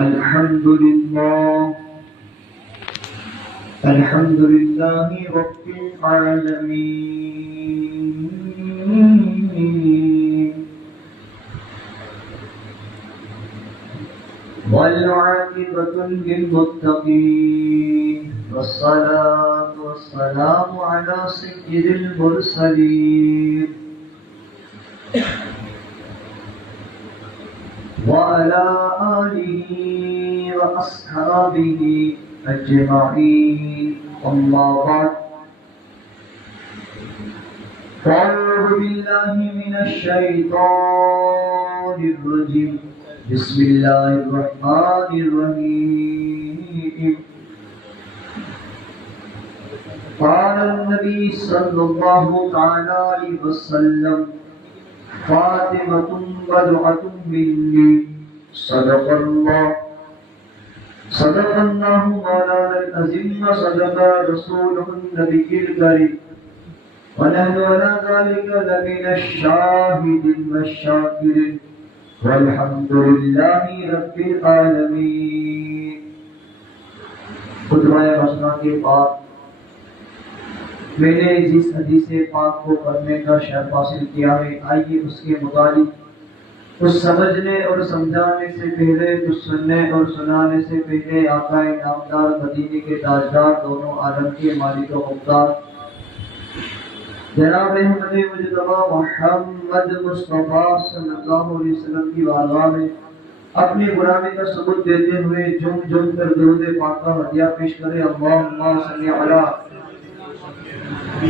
الحمد لله الحمد لله رب العالمين والعاقبة للمتقين والصلاة والسلام على سيد المرسلين وعلى آله وأصحابه أجمعين أما بعد فأعوذ بالله من الشيطان الرجيم بسم الله الرحمن الرحيم قال النبي صلى الله عليه وسلم فاطمة بضعة مني صدق الله مولانا العظيم صدق رسوله النبي الكريم ونحن على ذلك لمن الشاهدين والشاكرين والحمد لله رب العالمين. خطبہ مسنا کے بعد میں نے جس حدیث پاک کو پڑھنے کا شرف حاصل کیا ہے، آئیے اس کے متعلق کچھ سمجھنے اور سمجھانے سے پہلے، کچھ سننے اور سنانے سے پہلے آقا نامدار مدینے کے تاجدار، دونوں عالم کے مالک و مختار جناب احمد مجتبی محمد مصطفیٰ صلی اللہ علیہ وسلم کی بارگاہ میں اپنی غلامی کا ثبوت دیتے ہوئے جم جم کر درود پاک کا ہدیہ پیش کرے. اللہم صلی علی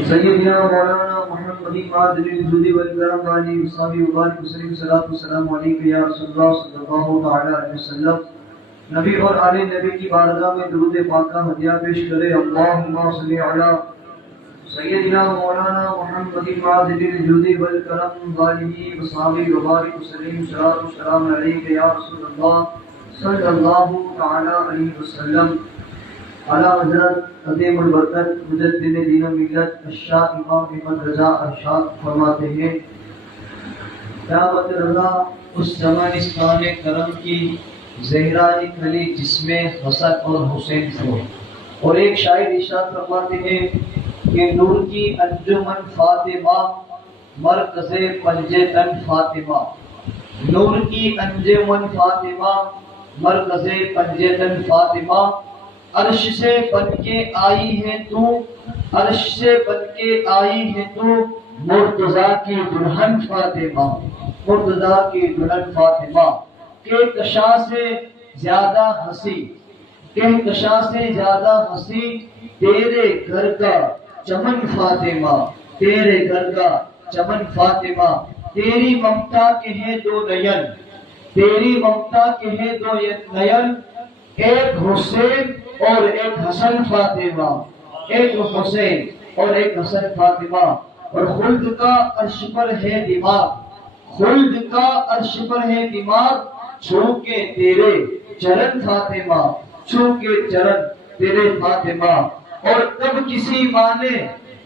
سیدنا مولانا محمد مادر الجود والکرم علی وصحبہ وبارک وسلم. صلاۃ والسلام علیک یا رسول اللہ صلی اللہ تعالی علیہ وسلم. نبی اور آل نبی کی بارگاہ میں درود پاک کا ہدیہ پیش کرے. اللہم صلی علی سیدنا مولانا محمد مادر الجود والکرم علی وصحبہ وبارک وسلم. صلاۃ والسلام علیک یا رسول اللہ صلی اللہ تعالی علیہ وسلم. اعلیٰ حضرت عظیم البرکت مجدد دین و ملت الشاہ امام احمد رضا ارشاد فرماتے ہیں، قیامت رضا اس زمانستان کرم کی زہرائی کھلی جس میں حسن اور حسین تھے. اور ایک شاعر ارشاد فرماتے ہیں کہ نور کی انجمن فاطمہ مرکز پنج تن فاطمہ، نور کی انجمن فاطمہ مرکز پنج تن فاطمہ، عرش سے بن کے آئی ہے تو، عرش سے بن کے آئی ہے تو مرتضیٰ کی دلہن فاطمہ، مرتضیٰ کی دلہن فاطمہ. کہکشاں سے زیادہ ہنسی، کہکشاں سے زیادہ ہنسی تیرے گھر کا چمن فاطمہ، تیرے گھر کا چمن فاطمہ. تیری ممتا کے ہیں دو نین، تیری ممتا کے ہیں دو نین، ایک حسین اور ایک حسن فاطمہ، ایک حسین اور ایک حسن فاطمہ. اور خلد کا عرش پر ہے دماغ، خلد کا عرش پر ہے دماغ، چھو کے تیرے چرن فاطمہ، چھو کے چرن تیرے فاطمہ. اور تب کسی ماں نے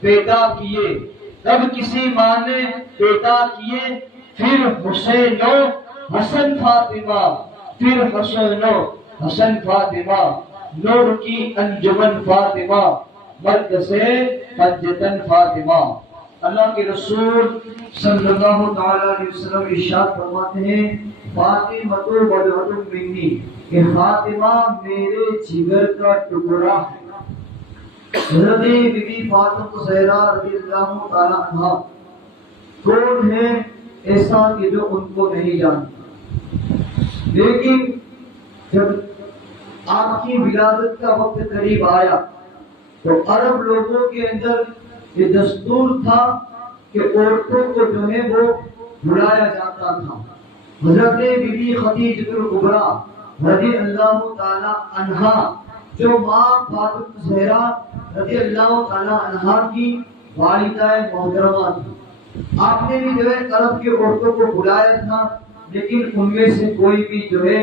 پیدا کیے، تب کسی ماں نے پیدا کیے پھر حسین و حسن فاطمہ، پھر حسین و حسن فاطمہ. نور کی انجمن فاطمہ مرکز پنجتن فاطمہ. اللہ کے رسول صلی اللہ تعالی علیہ وسلم ارشاد فرماتے ہیں فاطمہ بضعۃ منی، کہ فاطمہ میرے جگر کا ٹکڑا ہے. حضرت بی بی فاطمہ زہرا رضی اللہ تعالی عنہا کون ہے ایسا کہ جو ان کو نہیں جانتا، لیکن جب آپ کی ولادت کا وقت قریب آیا تو عرب لوگوں کے اندر یہ دستور تھا کہ عورتوں کو جو ہے وہ بلایا جاتا تھا. حضرت بی بی خدیجہ الکبریٰ رضی اللہ تعالی عنہا جو ماں فاطمہ زہرا رضی اللہ تعالی عنہا کی والدہ محترمہ تھی، آپ نے بھی جو ہے عرب کے عورتوں کو بلایا تھا، لیکن ان میں سے کوئی بھی جو ہے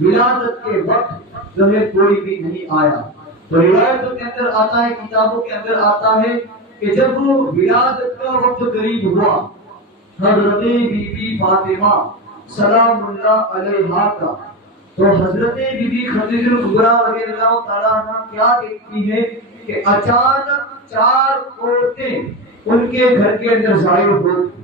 ولادت کے وقت جو ہے کوئی بھی نہیں آیا. تو روایتوں کے اندر آتا ہے، کتابوں کے اندر آتا ہے کہ جب وہ ولادت کا وقت قریب ہوا، حضرت بی بی فاطمہ سلام اللہ علیہا کا تو حضرت بی بی خدیجہ کبریٰ رضی اللہ تعالیٰ عنہ کیا دیکھتی ہے کہ اچانک 4 عورتیں ان کے گھر کے اندر ظاہر ہوتی،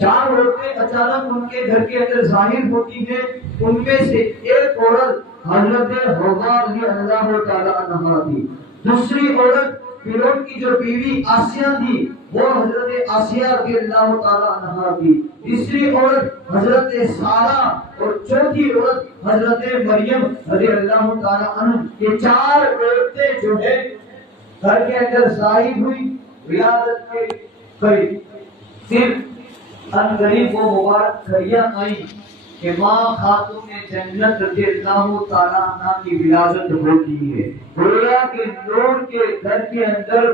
4 عورتیں اچانک ان کے گھر کے اندر ظاہر ہوتی ہیں. ان میں سے ایک عورت حضرت حوا رضی اللہ تعالیٰ عنہ تھی. دوسری عورت فرعون کی جو بیوی آسیہ تھی وہ حضرت آسیہ رضی اللہ تعالیٰ عنہ تھی. تیسری عورت حضرت سارہ اور چوتھی عورت حضرت مریم رضی اللہ تعالیٰ عنہ. یہ 4 عورتیں جو ہے گھر کے اندر ظاہر ہوئی ولادت کے قریب. پھر ان قریب وہ مبارک گھڑیاں آئی کہ ماں خاتون جنت رضی اللہ تعالیٰ عنہ کی ولادت ہوتی ہے. گویا کہ نور کے گھر کے اندر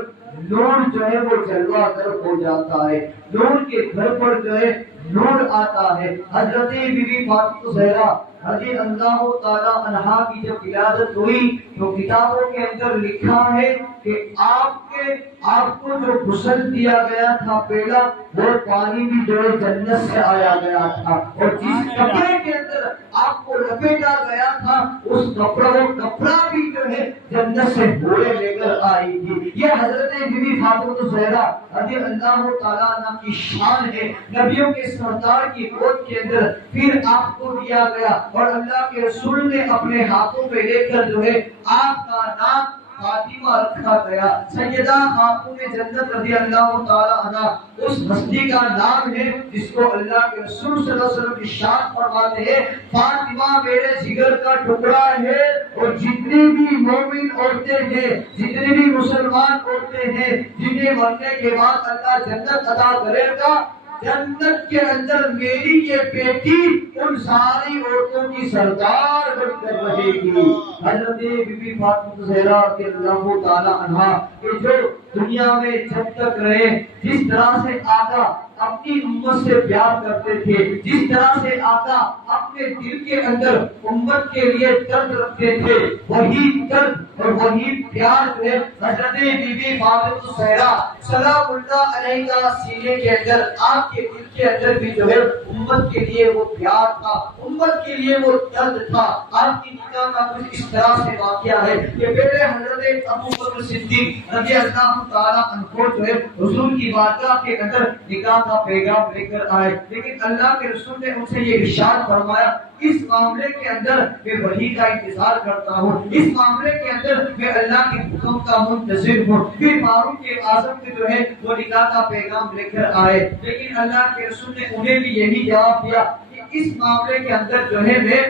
نور جو ہے وہ جلوہ گر ہو جاتا ہے، نور کے گھر پر جو ہے نور آتا ہے. حضرت بی بی فاطمہ زہرا رضی اللہ تعالیٰ عنہا کی جب ولادت ہوئی تو کتابوں کے اندر لکھا ہے کہ آپ کو جو غسل دیا گیا تھا پہلا وہ پانی بھی جو ہے جنت سے آیا گیا تھا، اور جس کپڑے کے اندر آپ کو لپیٹا گیا تھا اس کپڑا بھی جو ہے جنت سے ہوئے لے کر آئی تھی. یہ حضرت بی بی فاطمہ زہرا رضی اللہ تعالیٰ عنہ کی شان ہے. نبیوں کے سردار کی گود کے اندر پھر آپ کو دیا گیا اور اللہ کے رسول نے اپنے ہاتھوں پہ لے کر جو ہے آپ کا نام فاطمہ رکھا گیا. سیدہ خاتون جنت رضی اللہ تعالی عنہ اس ہستی کا نام ہے جس کو اللہ کے رسول صلی اللہ علیہ وسلم ارشاد فرماتے ہیں فاطمہ میرے جگر کا ٹکڑا ہے. اور جتنی بھی مومن عورتیں ہیں، جتنی بھی مسلمان عورتیں ہیں جنہیں مرنے کے بعد اللہ جنت عطا کرے گا، جنت کے اندر میری یہ بیٹی ان ساری عورتوں کی سردار بن کر رہے گی. حضرت بی بی فاطمہ زہرا رضی اللہ تعالی عنہا کہ جو دنیا میں جب تک رہے جس طرح سے آقا اپنی امت سے پیار کرتے تھے، جس طرح سے آقا اپنے دل کے اندر امت کے لیے درد رکھتے تھے، وہی درد اور وہی پیار جو ہے حضرت بی بی فاطمہ زہرا سلام اللہ علیہ کا سینے کے اندر، آپ کے دل کے اندر بھی جو ہے امت کے لیے وہ پیار تھا، امت کے لیے وہ درد تھا. آپ کی نکاح کا کچھ اس طرح سے واقعہ ہے کہ پہلے حضرت ابو بکر صدیق رضی اللہ تعالی عنہ جو ہے حضور کی بارگاہ کے اندر نکاح کا پیغام لے کر آئے، لیکن اللہ کے رسول نے ان سے یہ ارشاد فرمایا اس معاملے کے اندر میں وحی کا انتظار کرتا ہوں، اس معاملے کے اندر میں اللہ کے حکم کا منتظر ہوں. پھر فاروق اعظم کے جو ہے وہ نکاح کا پیغام لے کر آئے، لیکن اللہ کے رسول نے انہیں بھی یہی جواب دیا کہ اس معاملے کے اندر جو ہے میں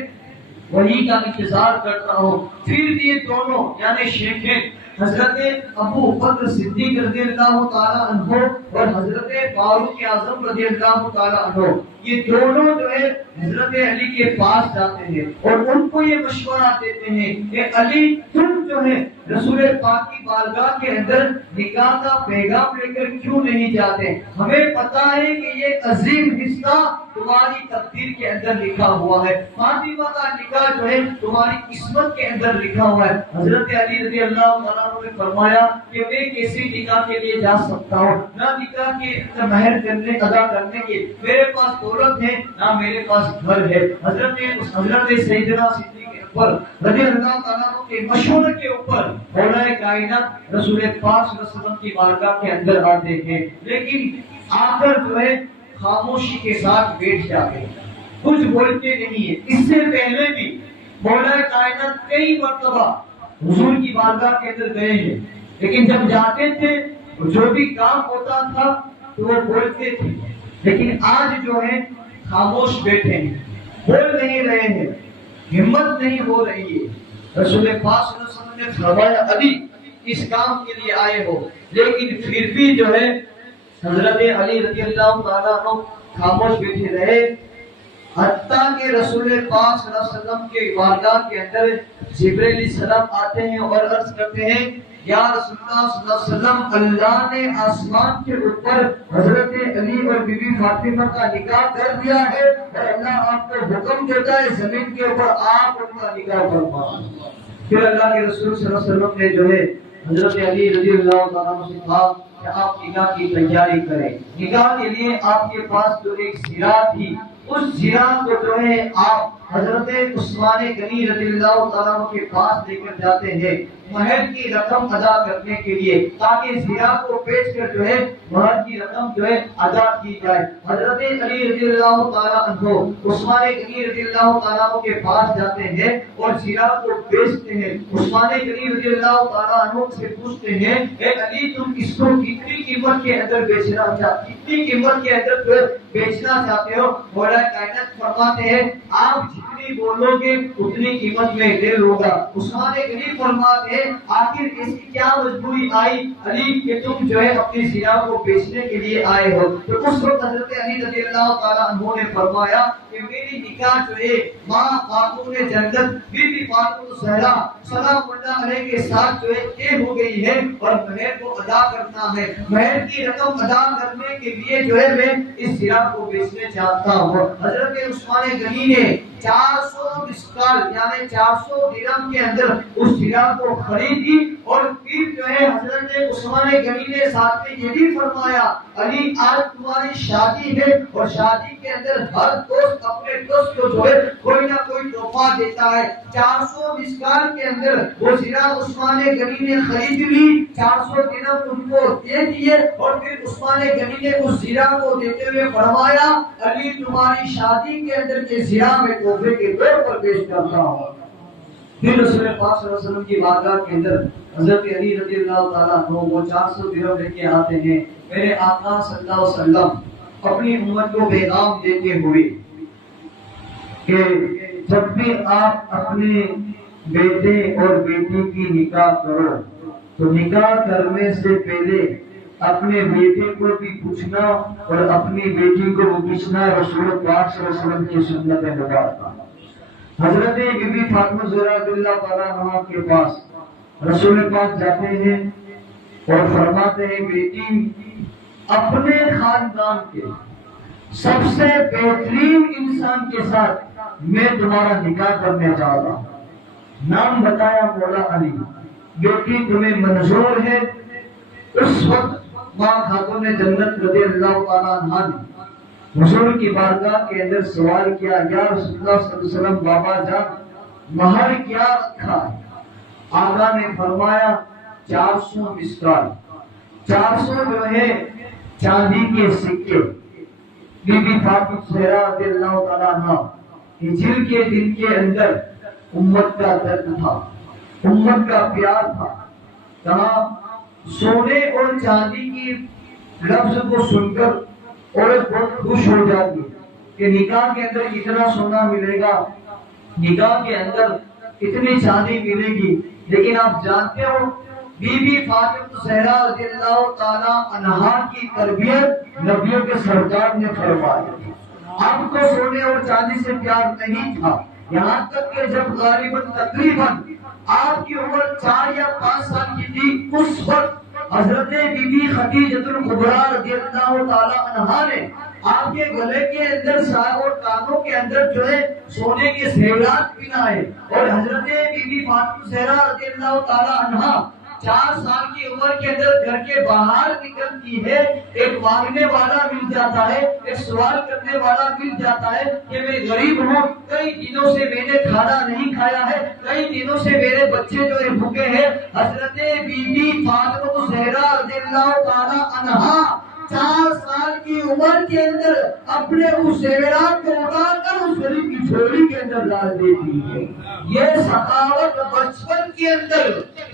وحی کا انتظار کرتا ہوں. پھر یہ دونوں یعنی شیخین حضرت ابو بکر صدیق رضی اللہ تعالی عنہ اور حضرت فاروق اعظم رضی اللہ تعالی عنہ یہ دونوں جو ہے حضرت علی کے پاس جاتے ہیں اور ان کو یہ مشورہ دیتے ہیں کہ علی تم جو ہے رسول پاک کی بارگاہ کے اندر نکاح کا پیغام لے کر کیوں نہیں جاتے؟ ہمیں پتا ہے کہ یہ عظیم حصہ تمہاری تقدیر کے اندر لکھا ہوا ہے، فاطمہ کا نکاح جو ہے تمہاری قسمت کے اندر لکھا ہوا ہے. حضرت علی رضی اللہ تعالیٰ عنہ نے فرمایا کہ میں کیسے نکاح کے لیے جا سکتا ہوں؟ نہ نکاح کے مہر کرنے ادا کرنے کے میرے پاس دولت ہے، نہ میرے پاس گھر ہے. حضرت سیدنا صدیق اکبر رضی اللہ تعالیٰ عنہ کے مشورے کے اوپر مولا کائنات رسول پاک صلی اللہ علیہ وسلم کی بارگاہ کے اندر آتے ہیں، لیکن آ کر جو ہے خاموشی کے ساتھ بیٹھ جاتے ہیں، کچھ بولتے نہیں ہے. اس سے پہلے بھی مولا کائنات کئی مرتبہ حضور کی بارگاہ کے اندر گئے ہیں، لیکن جب جاتے تھے جو بھی کام ہوتا تھا تو وہ بولتے تھے، لیکن آج جو ہے خاموش بیٹھے ہیں، بول نہیں رہے ہیں، ہمت نہیں ہو رہی ہے. رسول پاک صلی اللہ علیہ وسلم نے فرمایا علی اس کام کے لیے آئے ہو، لیکن پھر بھی جو ہے حضرت علی رضی اللہ تعالیٰ عنہ خاموش بیٹھے رہے. حتیٰ کہ رسول پاک صلی اللہ علیہ وسلم کے بارگاہ کے اندر جبرائیل علیہ السلام آتے ہیں اور عرض کرتے ہیں یا رسول اللہ صلی اللہ علیہ وسلم اللہ نے آسمان کے اوپر حضرت علی اور بی بی فاطمہ کا نکاح کر دیا ہے اور اللہ آپ کو حکم دیتا ہے زمین کے اوپر آپ ان کا نکاح فرمائیں. پھر اللہ کے رسول صلی اللہ علیہ وسلم نے جو ہے حضرت علی رضی اللہ تعالیٰ عنہ سے کہا کہ آپ نکاح کی تیاری کریں. نکاح کے لیے آپ کے پاس جو ایک زرا تھی اس زرا کو جو ہے آپ حضرت عثمان غنی رضی اللہ تعالیٰ عنہ کے پاس لے کر جاتے ہیں مہر کی رقم ادا کرنے کے لیے، تاکہ زیرہ کو بیچ کر جو ہے مہر کی رقم جو ہے ادا کی جائے۔ حضرت علی رضی اللہ تعالیٰ عنہ عثمان غنی رضی اللہ تعالیٰ عنہ کے پاس جاتے ہیں اور زیرہ کو بیچتے ہیں۔ عثمان غنی رضی اللہ تعالیٰ عنہ سے پوچھتے ہیں اے علی تم اس کو کتنی قیمت کے اندر بیچنا چاہتے، کتنی قیمت کے اندر جو ہے بیچنا چاہتے ہو؟ مولا کائنات فرماتے ہیں آپ جتنی بولو گے اتنی قیمت میں دے لوں گا۔ عثمان غنی فرماتے ہیں آخر اس کی کیا مجبوری آئی علی کہ تم جو ہے اپنی زیرہ کو بیچنے کے لیے آئے ہو؟ تو اس وقت حضرت علی رضی اللہ تعالیٰ عنہ نے فرمایا کہ میری نکاح جو ہے ماں خاتون جنت بی بی فاطمہ زہرا سلام اللہ علیہ کے ساتھ جو ہے طے ہو گئی ہے اور مہر کو ادا کرنا ہے۔ مہر کی رقم ادا کرنے کے لیے جو ہے میں اس زیرہ کو بیچنے چاہتا ہوں۔ حضرت عثمان غنی نے 400 مسکال یعنی 400 درہم کے اندر اس زیرہ کو خریدی اور پھر جو ہے حضرت عثمان غنی نے ساتھ میں یہ بھی فرمایا علی آج تمہاری شادی ہے اور شادی کے اندر ہر دوست اپنے دوست کو جو ہے کوئی نہ کوئی تحفہ دیتا ہے۔ 400 مسکال کے اندر وہ زیرہ عثمان غنی نے خرید لی، 400 درہم ان کو دے دیے اور پھر عثمان غنی نے اس زیرہ کو دیتے ہوئے فرمایا علی تمہاری شادی کے اندر یہ زیرہ میں تحفے کے طور پر پیش کرتا ہوں۔ پھر رسول پاک صلی اللہ علیہ وسلم کی بارگاہ کے اندر حضرت علی رضی اللہ تعالیٰ عنہ وہ 400 درہم لے کے آتے ہیں۔ میرے آقا صلی اللہ علیہ وسلم اپنی امت کو پیغام دیتے ہوئے کہ جب بھی آپ اپنے بیٹے اور بیٹی کی نکاح کرو تو نکاح کرنے سے پہلے اپنے بیٹے کو بھی پوچھنا اور اپنی بیٹی کو پوچھنا رسول پاک صلی اللہ علیہ وسلم کی سنت مبارکہ۔ حضرت بی بی فاطمہ زہرا رضی اللہ تعالیٰ عنہا کے پاس رسول پاک جاتے ہیں اور فرماتے ہیں بیٹی اپنے خاندان کے سب سے بہترین انسان کے ساتھ میں تمہارا نکاح کرنے جا رہا ہوں۔ نام بتایا مولا علی، بیٹی تمہیں منظور ہے؟ اس وقت ماں خاتون جنت رضی اللہ تعالیٰ عنہا نے حضور کی بارگاہ کے اندر سوال کیا یا رسول اللہ صلی اللہ علیہ وسلم بابا جان مہر کیا رکھا ہے؟ آقا نے فرمایا 400 مسکال، 400 جو ہے چاندی کے سکے۔ بی بی فاطمہ زہرا رضی اللہ تعالیٰ عنہ ہجر کے دن کے اندر امت کا درد تھا، امت کا پیار تھا، کہا سونے اور چاندی کی لفظ کو سن کر عورت بہت خوش ہو جاتی کہ نکاح کے اندر اتنا سونا ملے گا، نکاح کے اندر اتنی چاندی ملے گی۔ لیکن آپ جانتے ہو بی بی فاطمہ زہرا رضی اللہ تعالیٰ عنہا کی تربیت نبیوں کے سرکار نے فرمائی۔ آپ کو سونے اور چاندی سے پیار نہیں تھا، یہاں تک کہ جب غالباً تقریباً آپ کی عمر 4 یا 5 سال کی تھی اس وقت حضرت بی بی خدیجہ الکبریٰ رضی اللہ تعالی عنہا نے آپ کے گلے کے اندر اور کانوں کے اندر جو ہے سونے کے زیورات پہنائے اور حضرت بی بی فاطمہ زہرا رضی اللہ تعالی عنہا 4 سال کی عمر کے اندر گھر کے باہر نکلتی ہے، ایک مانگنے والا مل جاتا ہے، ایک سوال کرنے والا مل جاتا ہے کہ میں غریب ہوں، کئی دنوں سے میں نے کھانا نہیں کھایا ہے، کئی دنوں سے میرے بچے جو ہے بھوکے ہیں۔ حضرت بی بی فاطمہ زہرا رضی اللہ تعالی عنہا 4 سال کی عمر کے اندر اپنے اس زیورات کو اتار کر اس غریب کی جھولی کے اندر ڈال دیتی ہے۔ یہ سخاوت بچپن کے اندر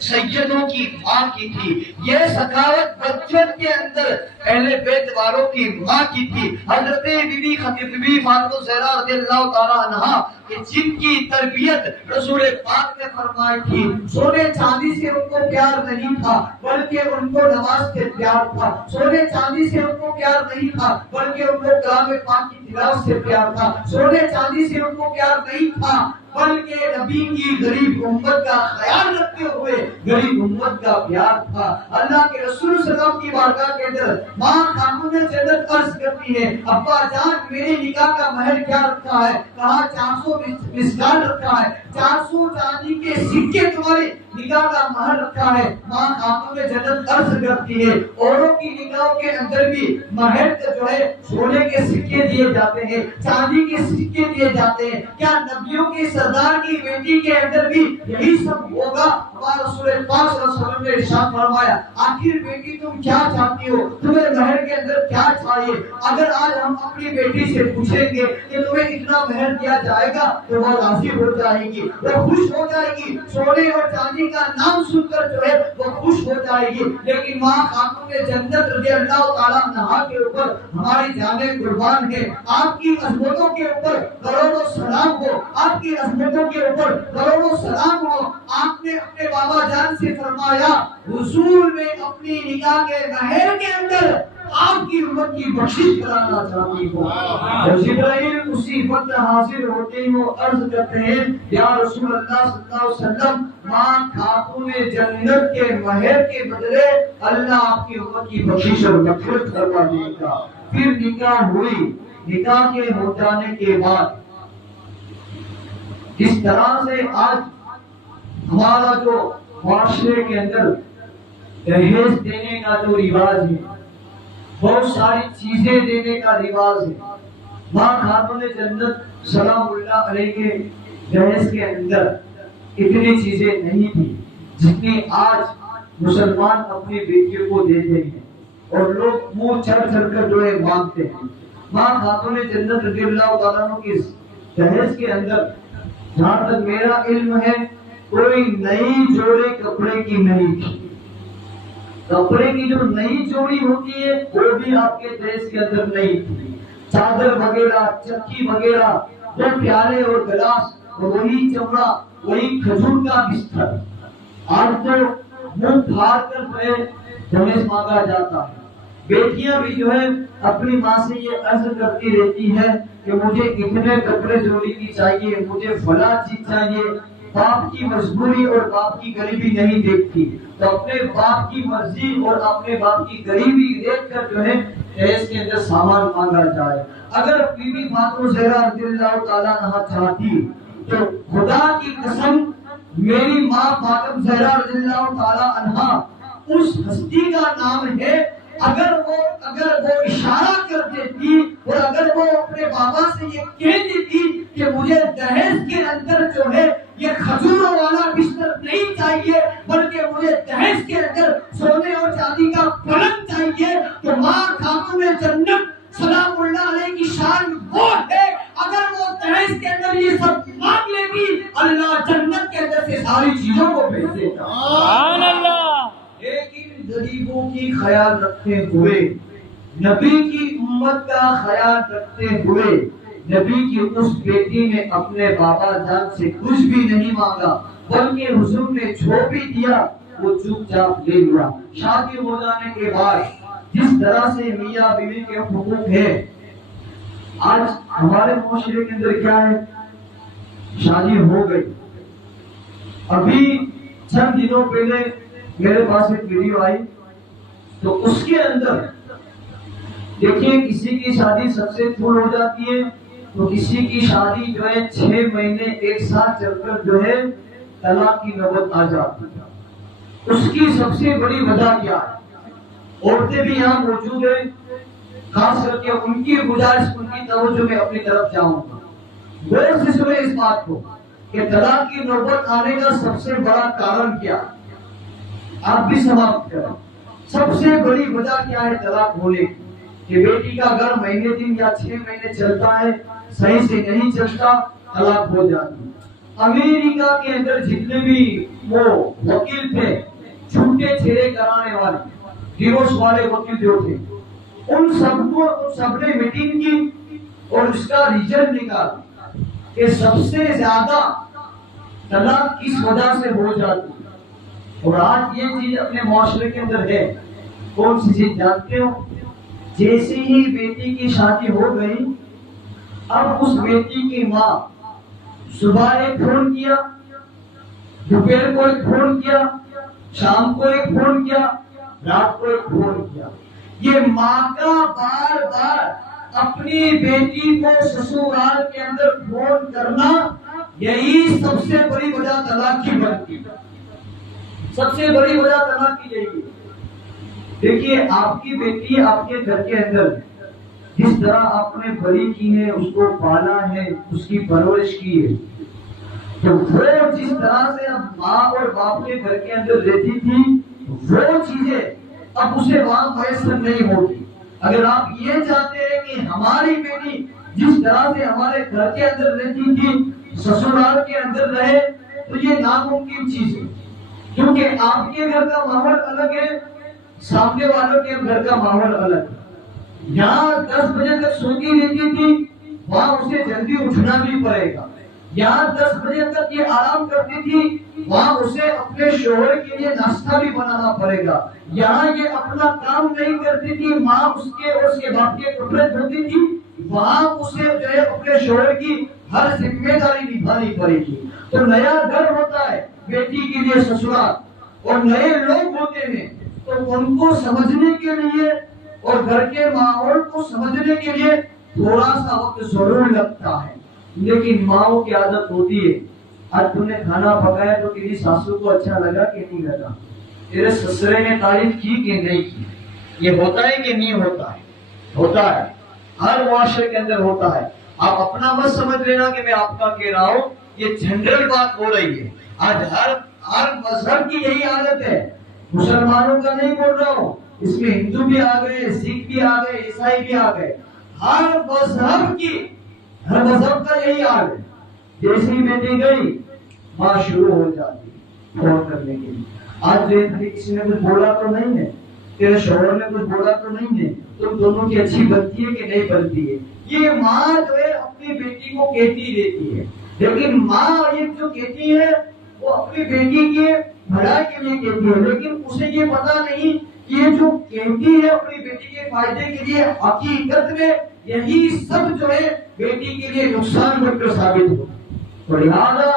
سیدوں کی ماں کی تھی، یہ سخاوت بچپن کے اندر اہل بیت والوں کی ماں کی تھی۔ حضرت بی بی فاطمہ زہرا رضی اللہ تعالی عنہا کہ جن کی تربیت رسول پاک نے فرمائی تھی، سونے چاندی سے ان کو پیار نہیں تھا بلکہ ان کو نماز سے پیار تھا، سونے چاندی سے ان کو پیار نہیں تھا بلکہ ان کو کلام پاک کی تلاوت سے پیار تھا، سونے چاندی سے ان کو پیار نہیں تھا بلکہ نبی کی غریب امت کا خیال رکھتے ہوئے غریب امت کا پیار تھا۔ اللہ کے رسول صلی اللہ علیہ وسلم کی بارگاہ کے اندر ماں خاتون جنت عرض کرتی ہے، ابا جان میرے نکاح کا مہر کیا رکھا ہے؟ کہا 400 مسکال رکھا ہے، 400 چاندی کے سکے تمہارے نکاح کا مہر رکھا ہے۔ ماں خاتون جنت عرض کرتی ہے، اوروں کی نکاح کے اندر بھی مہر جو ہے سونے کے سکے دیے جاتے ہیں، چاندی کے سکے دیے جاتے ہیں، کیا نبیوں کے سردار کی بیٹی کے اندر بھی یہی سب ہوگا؟ ہمارے رسول پاک صلی اللہ علیہ وسلم نے ارشاد فرمایا، آخر بیٹی تم کیا چاہتی ہو؟ تمہیں مہر کے اندر کیا چاہیے؟ اگر آج ہم اپنی بیٹی سے پوچھیں گے کہ تمہیں اتنا مہر دیا جائے گا تو وہ راضی ہو جائے گی، وہ خوش ہو جائے گی، سونے اور چاندی کا نام سن کر جو ہے وہ خوش ہو جائے گی۔ لیکن ماں خاتون جنت رضی اللہ تعالیٰ عنہا کے اوپر ہماری جانیں قربان ہے، آپ کی عظمتوں کے اوپر کروڑوں سلام ہو، آپ کی عظمتوں کے اوپر کروڑوں سلام ہو۔ آپ نے اپنے بابا جان سے فرمایا، حضور میں اپنی نکاح کے مہر کے اندر آپ کی امت کی بخشش کرانا چاہتی ہوں۔ اور جبرائیل اسی وقت حاضر ہوتے ہی وہ عرض کرتے ہیں، یا رسول اللہ صلی اللہ علیہ وسلم، ماں خاتون جنت کے مہر کے بدلے اللہ آپ کی امت کی بخشش اور مغفرت فرما دے گا۔ پھر نکاح ہوئی، نکاح کے ہو جانے کے بعد اس طرح سے آج ہمارا جو معاشرے کے اندر دہیز دینے کا جو رواج ہے، بہت ساری چیزیں دینے کا رواج ہے۔ ماں خاتون جنت سلام اللہ علیہ کے دہیز کے اندر اتنی چیزیں نہیں تھی جتنی آج مسلمان اپنی بیٹیوں کو دیتے ہیں اور لوگ منہ چڑھ چڑھ کر جو ہے مانگتے ہیں۔ ماں خاتون جنت رضی اللہ تعالیٰ عنہ کی دہیز کے اندر جہاں تک میرا علم ہے کوئی نئی جوڑے کپڑے کی نہیں تھی۔ کپڑے کی جو نئی جوڑی ہوتی ہے وہ بھی آپ کے دہیز کے اندر نہیں تھی۔ چادر وغیرہ، چکی وغیرہ، وہ پیالے اور گلاس، وہی چمڑا، وہی کھجور کا بستر۔ آج تو منہ پھاڑ کر جو ہے دہیز مانگا جاتا ہے۔ بیٹیاں بھی جو ہے اپنی ماں سے یہ عرض کرتی رہتی ہے کہ مجھے اتنے کپڑے جوڑی کی چاہیے، مجھے فلاں چیز چاہیے۔ باپ کی مجبوری اور باپ کی غریبی نہیں دیکھتی، تو اپنے باپ کی مرضی اور اپنے باپ کی غریبی دیکھ کر جو ہے دہیز کے اندر سامان مانگا جائے۔ اگر بی بی فاطمہ زہرا رضی اللہ تعالیٰ عنہا چاہتی تو خدا کی قسم میری ماں فاطمہ زہرا رضی اللہ تعالیٰ عنہا اس ہستی کا نام ہے، اگر وہ اشارہ کر دیتی اور اگر وہ اپنے بابا سے یہ کہہ دیتی کہ مجھے دہیز کے اندر جو ہے یہ کھجوروں والا بستر نہیں چاہیے بلکہ مجھے دہیز کے اندر سونے اور چاندی کا پلنگ چاہیے، تو ماں خاتون جنت سلام اللہ علیہ کی شان وہ ہے، اگر وہ دہیز کے اندر یہ سب مانگ لے گی اللہ جنت کے اندر سے ساری چیزوں کو بھیج دے گا۔ سبحان اللہ۔ لیکن غریبوں کی خیال رکھتے ہوئے، نبی کی امت کا خیال رکھتے ہوئے، نبی کی اس بیٹی نے اپنے بابا جان سے کچھ بھی نہیں مانگا بلکہ حضور نے جو بھی دیا وہ چپ چاپ لے لیا۔ شادی ہو جانے کے بعد جس طرح سے میاں بیوی کے حقوق ہے، آج ہمارے معاشرے کے اندر کیا ہے؟ شادی ہو گئی، ابھی چند دنوں پہلے میرے پاس ایک ویڈیو آئی تو اس کے اندر دیکھیے کسی کی شادی سب سے پھول ہو جاتی ہے تو کسی کی شادی جو ہے 6 مہینے ایک ساتھ چل کر جو ہے طلاق کی نوبت آ جاتی ہے۔ اس کی سب سے بڑی وجہ کیا ہے؟ عورتیں بھی یہاں موجود ہیں، خاص کر کے ان کی گزارش، ان کی توجہ میں اپنی طرف جاؤں گا۔ غور سے سنیں اس بات کو کہ طلاق کی نوبت آنے کا سب سے بڑا کارن کیا ہے؟ آپ بھی سماپت کریں۔ سب سے بڑی وجہ کیا ہے طلاق ہونے کی؟ کہ بیٹی کا گھر مہینے دن یا 6 مہینے چلتا ہے، صحیح سے نہیں چلتا، طلاق ہو جاتی ہے۔ امریکہ کے اندر جتنے بھی وہ وکیل تھے، چھوٹے چھیڑے کرانے والے، ڈیورس والے وکیل جو تھے، ان سب نے میٹنگ کی اور اس کا ریزلٹ نکالا کہ سب سے زیادہ طلاق کس وجہ سے ہو جاتی ہے۔ اور آج یہ چیز اپنے معاشرے کے اندر ہے، کون سی چیز جانتے ہو؟ جیسے ہی بیٹی کی شادی ہو گئی، اب اس بیٹی کی ماں صبح ایک فون کیا، دوپہر کو ایک فون کیا، شام کو ایک فون کیا، رات کو ایک فون کیا۔ یہ ماں کا بار بار اپنی بیٹی کو سسرال کے اندر فون کرنا، یہی سب سے بڑی وجہ طلاق کی بنتی ہے۔ سب سے بڑی وجہ طلاق کی یہی ہے۔ دیکھیے آپ کی بیٹی آپ کے گھر کے اندر جس طرح آپ نے بڑی کی ہے، اس کو پالا ہے، اس کی پرورش کی ہے، تو وہ جس طرح سے اب ماں اور باپ کے گھر کے اندر رہتی تھی، وہ چیزیں اب اسے وہاں میسر نہیں ہوگی۔ اگر آپ یہ چاہتے ہیں کہ ہماری بیٹی جس طرح سے ہمارے گھر کے اندر رہتی تھی سسرال کے اندر رہے، تو یہ ناممکن چیز ہے، کیونکہ آپ کے گھر کا ماحول الگ ہے، سامنے والوں کے گھر کا ماحول الگ ہے۔ یہاں 10 بجے تک سوتی رہتی تھی، وہاں اسے جلدی اٹھنا بھی پڑے گا۔ یہاں 10 بجے تک یہ آرام کرتی تھی، وہاں اسے اپنے شوہر کے لیے ناشتہ بھی بنانا پڑے گا۔ یہاں یہ اپنا کام نہیں کرتی تھی، ماں اس کے اور اس کے باپ کے کپڑے دھوتی تھی، وہاں اسے جو ہے اپنے شوہر کی ہر ذمہ داری نبھانی پڑے گی۔ تو نیا گھر ہوتا ہے بیٹی کے لیے سسرال، اور نئے لوگ ہوتے ہیں، تو ان کو سمجھنے کے لیے اور گھر کے ماحول کو سمجھنے کے لیے تھوڑا سا وقت ضرور لگتا ہے۔ لیکن ماؤں کی عادت ہوتی ہے، آج تم نے کھانا پکایا تو تیری ساسو کو اچھا لگا کہ نہیں لگا، تیرے سسرے نے تعریف کی کہ نہیں کی۔ یہ ہوتا ہے کہ نہیں ہوتا ہے؟ ہوتا ہے، ہر معاشرے کے اندر ہوتا ہے۔ آپ اپنا مت سمجھ لینا کہ میں آپ کا کہہ رہا ہوں، یہ جنرل بات ہو رہی ہے۔ آج ہر مذہب کی یہی عادت ہے، مسلمانوں کا نہیں بول رہا ہوں، اس میں ہندو بھی آ گئے، سکھ بھی آ گئے، عیسائی بھی آ گئے، ہر مذہب کا یہی حال ہے۔ جیسے ہی بیٹی گئی، ماں شروع ہو جاتی فون کرنے کے لیے۔ آج کسی نے کچھ بولا تو نہیں ہے، تیرے شوہر نے کچھ بولا تو نہیں ہے، تم دونوں کی اچھی بنتی ہے کہ نہیں بنتی ہے۔ یہ ماں جو ہے اپنی بیٹی کو کہتی رہتی ہے، لیکن ماں یہ جو کہتی ہے وہ اپنی بیٹی کے بھلائی کے لیے کہتی ہے، لیکن اسے یہ پتا نہیں کہ یہ جو کہتی ہے اپنی بیٹی کے فائدے کے لیے، حقیقت میں یہی سب جو ہے بیٹی کے لیے نقصان کر ثابت ہو۔ تو لہٰذا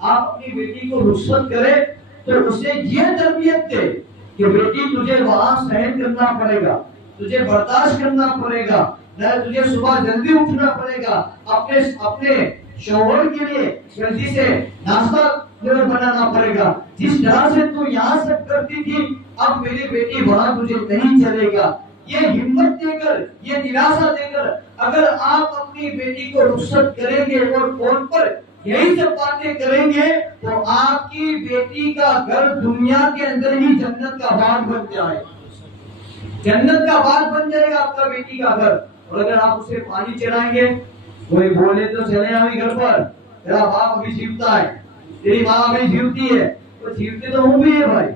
آپ اپنی بیٹی کو رخصت کریں تو اسے یہ تربیت دے کہ بیٹی تجھے وہاں سہن کرنا پڑے گا، تجھے برداشت کرنا پڑے گا، تجھے صبح جلدی اٹھنا پڑے گا، اپنے شوہر کے لیے جلدی سے ناشتہ بنانا پڑے گا۔ جس طرح سے تو یہاں سب کرتی تھی، اب میری بیٹی وہاں تجھے نہیں چلے گا۔ یہ ہمت دے کر، یہ دلاسا دے کر اگر آپ اپنی بیٹی کو رخصت کریں گے اور فون پر یہی سب باتیں کریں گے، تو آپ کی بیٹی کا گھر دنیا کے اندر ہی جنت کا باغ بن جائے، جنت کا باغ بن جائے گا آپ کا بیٹی کا گھر۔ اور اگر آپ اسے پانی چڑھائیں گے، کوئی بولے تو چلے آئیں گھر پر، تیرا باپ ابھی جیوتا ہے، تیری ماں ابھی جیوتی ہے، تو جیوتے تو ہوں بھی ہے بھائی،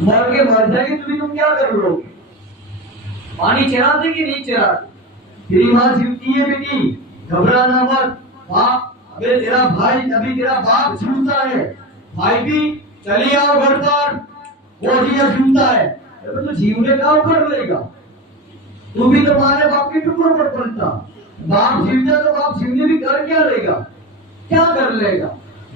مر کے مر جائے گی تم کیا کر لو گے؟ پانی چڑھاتے کہ نہیں چڑھاتے؟ تیری ماں جیوتی ہے بیٹی، گھبرانا مت، باپ ابھی تیرا بھائی، ابھی تیرا باپ جیوتا ہے، بھائی بھی چلی آؤ گھر پر، وہ بھی جیوتا ہے، تو جیونے کا کر لے گا، تو بھی تمہارے باپ کے ٹکڑوں پر پلتا، باپ جیوتا تو باپ جیونے بھی کر کیا لے گا؟ کیا کر لے گا؟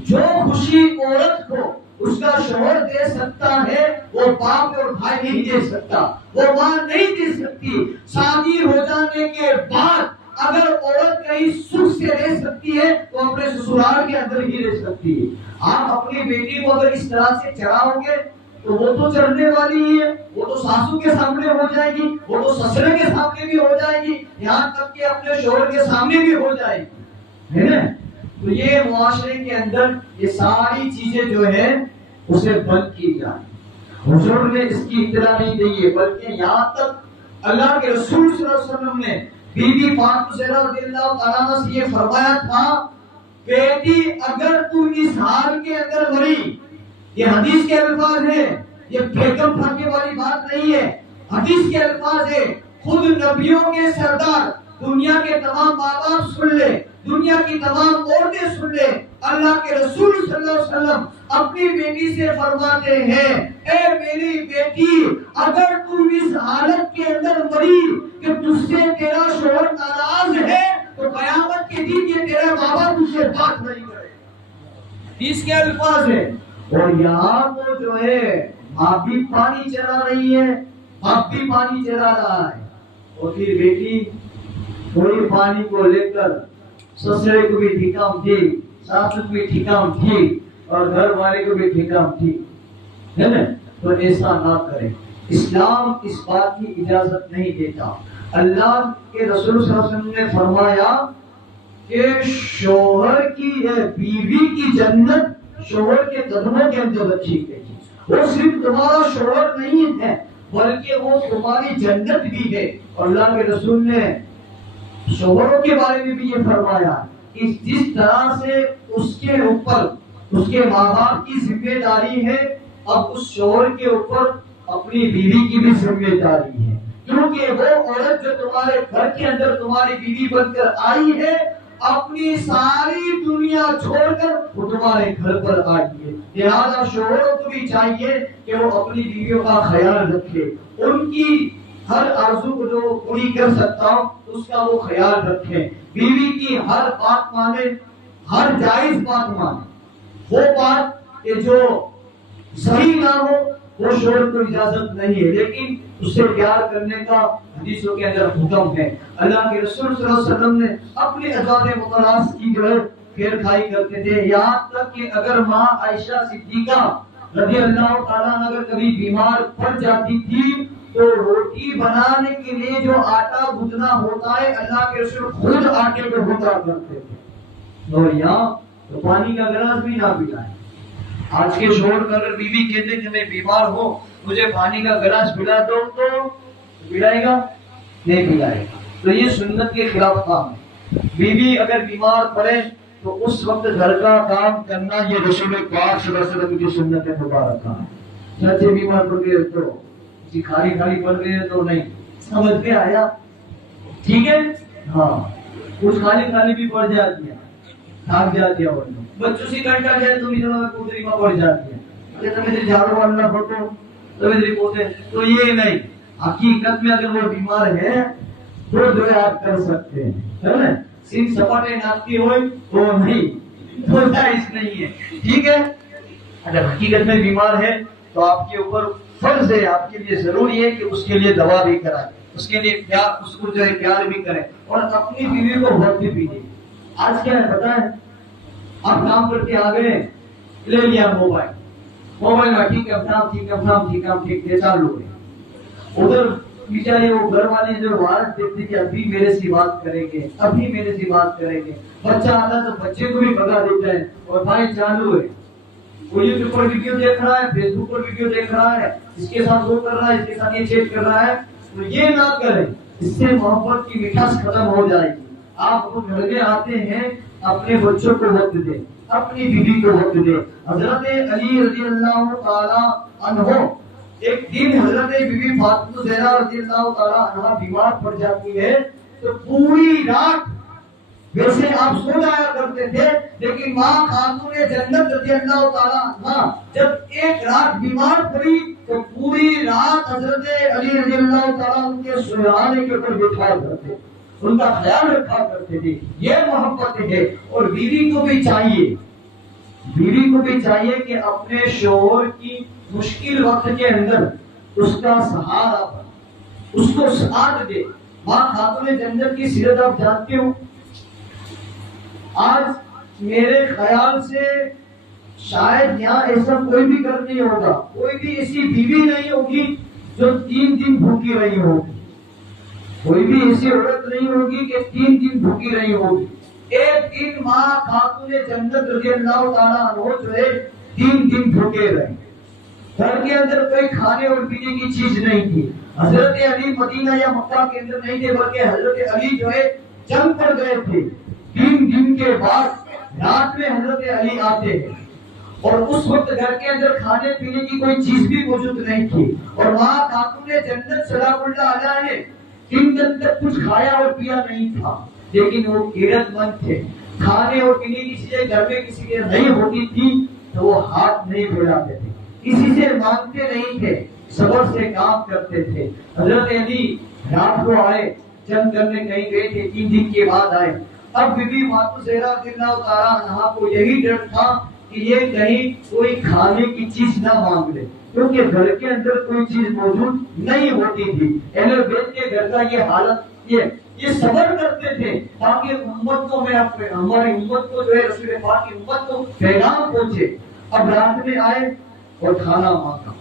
جو خوشی عورت کو اس کا شوہر دے سکتا ہے، وہ باپ اور بھائی نہیں دے سکتا، وہ ماں نہیں دے سکتی۔ شادی ہو جانے کے بعد اگر عورت کہیں سکھ سے رہ سکتی ہے تو اپنے سسرال کے اندر ہی رہ سکتی ہے۔ آپ اپنی بیٹی کو اگر اس طرح سے چڑھاؤ گے تو وہ تو چڑھنے والی ہی ہے، وہ تو ساسو کے سامنے ہو جائے گی، وہ تو سسرے کے سامنے بھی ہو جائے گی، یہاں تک کہ اپنے شوہر کے سامنے بھی ہو جائے گی، ہے نا؟ تو یہ معاشرے کے اندر یہ ساری چیزیں جو ہے اسے بند کی جائیں۔ حضور نے اس کی اطلاع نہیں دی ہے، بلکہ یہاں تک اللہ کے رسول صلی اللہ علیہ وسلم نے بی بی فاطمہ زہرا رضی اللہ تعالیٰ عنہ سے یہ فرمایا تھا، بیٹی اگر تو اس حال کے اندر مری، یہ حدیث کے الفاظ ہے، یہ بیگم پھاکے والی بات نہیں ہے، حدیث کے الفاظ ہے، خود نبیوں کے سردار، دنیا کے تمام ماں باپ سن لے، دنیا کی تمام عورتیں سن لے، اللہ کے رسول صلی اللہ علیہ وسلم اپنی بیٹی سے فرماتے ہیں، اے میری بیٹی اگر تم اس حالت کے اندر مری کہ تجھ سے تیرا شوہر ناراض ہے تو قیامت کے دن یہ تیرے ماں باپ تجھ سے بات نہیں کرے. اس کے الفاظ ہیں. اور یہاں تو جو ہے ماں بھی پانی چلا رہی ہے، باپ بھی پانی چلا رہا ہے، اور پھر بیٹی وہی پانی کو لے کر سسرے کو بھی ٹھیکام تھی، ساسو کو بھی ٹھیکام تھی، اور گھر والے کو بھی ٹھیکام تھی، ہے نا؟ تو ایسا نہ کرے. اسلام اس بات کی اجازت نہیں دیتا. اللہ کے رسول صلی اللہ علیہ وسلم نے فرمایا کہ شوہر کی بیوی کی جنت شوہر کے قدموں کے اندر رکھی گئی. وہ صرف تمہارا شوہر نہیں ہے بلکہ وہ تمہاری جنت بھی ہے. اور اللہ کے رسول نے شوہروں کے بارے میں بھی یہ فرمایا کہ جس طرح سے اس کے اوپر اس کے ماں باپ کی ذمہ داری ہے، اب اس شوہر کے اوپر اپنی بیوی کی بھی ذمہ داری ہے. کیونکہ وہ عورت جو تمہارے گھر کے اندر تمہاری بیوی بن کر آئی ہے، اپنی ساری دنیا چھوڑ کر وہ تمہارے گھر پر آئی ہے. لہذا شوہروں کو بھی چاہیے کہ وہ اپنی بیویوں کا خیال رکھے، ان کی ہر آرزو کو جو پوری کر سکتا ہوں اس کا وہ خیال رکھے. بیوی کی ہر بات مانے، ہر جائز بات مانے. وہ بات کہ جو صحیح نہ ہو وہ شوہر کو اجازت نہیں ہے، لیکن اس سے پیار کرنے کا حدیثوں کے اندر حکم ہے. اللہ کے رسول صلی اللہ علیہ وسلم نے اپنے ازواج مطہرات کی جو ہے خیر خائی کرتے تھے، یہاں تک کہ اگر ماں عائشہ صدیقہ رضی اللہ تعالیٰ عنہ اگر کبھی بیمار پڑ جاتی تھی تو روٹی بنانے کے لیے جو آٹا گوندنا ہوتا ہے اللہ کے رسول خود آٹے کو گوندا کرتے تھے. اور یہاں تو پانی کا گلاس بھی نہ پلائے. آج کے شوہر کا اگر بیوی کہتے کہ میں بیمار ہوں مجھے پانی کا گلاس پلا دو تو پلائے گا؟ نہیں پلائے گا. تو یہ سنت کے خلاف کام ہے. بیوی اگر بیمار پڑے تو اس وقت گھر کا کام کرنا یہ رسول پاک صلی اللہ علیہ وسلم کی سنت مبارکہ ہے. چاچے بیمار پڑ گئے تو کھالی کھالی پڑ گئے تو نہیں، سمجھ میں آیا؟ ٹھیک ہے. ہاں کچھ خالی خالی بھی پڑ جاتی ہے، تھک جاتی ہے. اور بچوں سے کنٹا جائے تو ادھر پوتری میں پڑ جاتی ہے، اگر تمہیں جھاڑو والا پڑھو تمہیں پوتے. تو یہ نہیں، حقیقت میں اگر وہ بیمار ہے تو جو ہے آپ کر سکتے ہیں، ہے نا؟ سن سپاٹے ناپتی ہوئے تو نہیں، تو جائز نہیں ہے. ٹھیک ہے. اگر حقیقت میں بیمار ہے تو آپ کے اوپر فرض ہے، آپ کے لیے ضروری ہے کہ اس کے لیے دوا بھی کرائیں، اس کے لیے پیار، اس کو جو ہے پیار بھی کریں، اور اپنی بیوی کو وقت بھی دیں. آج کیا ہے پتہ ہے؟ آپ کام کرتے آ گئے، لے لیا موبائل میں ٹھیک ہے چالو ہے. ادھر بیچارے وہ گھر والے جو وارث دیکھتے کہ ابھی میرے سے بات کریں گے، ابھی میرے سے بات کریں گے. بچہ آتا تو بچے کو بھی بگا دیتا ہے، اور بھائی چالو ہے، وہ یوٹیوب پر ویڈیو دیکھ رہا ہے، فیس بک پر ویڈیو دیکھ رہا ہے، اس کے ساتھ وہ کر رہا ہے، اس کے ساتھ یہ چیٹ کر رہا ہے. تو یہ نہ کریں، اس سے محبت کی مٹھاس ختم ہو جائے گی. آپ گھر میں آتے ہیں اپنے بچوں کو وقت دیں، اپنی بیوی کو وقت دیں. حضرت علی رضی اللہ تعالی عنہ ایک دن حضرت بی بی فاطمہ زہرا رضی اللہ تعالی عنہ بیمار پڑ جاتی ہے تو پوری رات ویسے آپ سو جایا کرتے تھے، لیکن ماں خاتون جنت رضی اللہ تعالی عنہ جب ایک رات بیمار پڑی تو پوری رات حضرت علی رضی اللہ تعالی ان کے سرانے کے اوپر بٹھایا کرتے، ان کا خیال رکھا کرتے تھے. یہ محبت ہے. اور بیوی کو بھی چاہیے کہ اپنے شوہر کی مشکل وقت کے اندر اس کا سہارا بنے، اس کو ساتھ دے. ماں خاتون جنت کی سیرت آپ جانتے ہو. آج میرے خیال سے شاید یہاں ایسا کوئی بھی گھر نہیں ہوگا، کوئی بھی ایسی بیوی نہیں ہوگی جو 3 دن بھوکی رہی ہوگی، کوئی بھی ایسی عورت نہیں ہوگی کہ 3 دن بھوکی رہی ہوگی. ایک دن ماں خاتون جنت رضی اللہ تعالیٰ عنہ جو ہے 3 دن بھوکے رہے. گھر کے اندر کوئی کھانے اور پینے کی چیز نہیں تھی. حضرت علی مدینہ یا مکہ کے اندر نہیں تھے، بلکہ حضرت علی جو ہے جنگ پر گئے تھے. 3 دن کے بعد رات میں حضرت علی آتے ہیں، اور اس وقت گھر کے اندر کھانے پینے کی کوئی چیز بھی موجود نہیں تھی. اور ماں خاتون جنت سلام اللہ علیہ نے 3 دن تک کچھ کھایا اور پیا نہیں تھا، لیکن وہ غیرت مند تھے. کھانے اور پینے کی چیزیں گھر میں کسی کے نہیں ہوتی تھی تو وہ ہاتھ نہیں پھیلاتے تھے، کسی سے مانگتے نہیں تھے، صبر سے کام کرتے تھے. حضرت علی رات کو آئے، جنگ کرنے کہیں گئے تھے، 3 دن کے بعد آئے۔ اب بی بی فاطمہ زہرا رضی اللہ تعالیٰ عنہا کو یہی ڈر تھا کہ یہ کہیں کوئی کھانے کی چیز نہ مانگ لے، کیونکہ گھر کے اندر کوئی چیز موجود نہیں ہوتی تھی۔ اہل بیت کے گھر کا یہ حالت، یہ صبر کرتے تھے تاکہ امت کو، ہماری امت کو جو ہے رسول پاک کی امت کو پیغام پہنچے۔ اب رات میں آئے اور کھانا مانگا،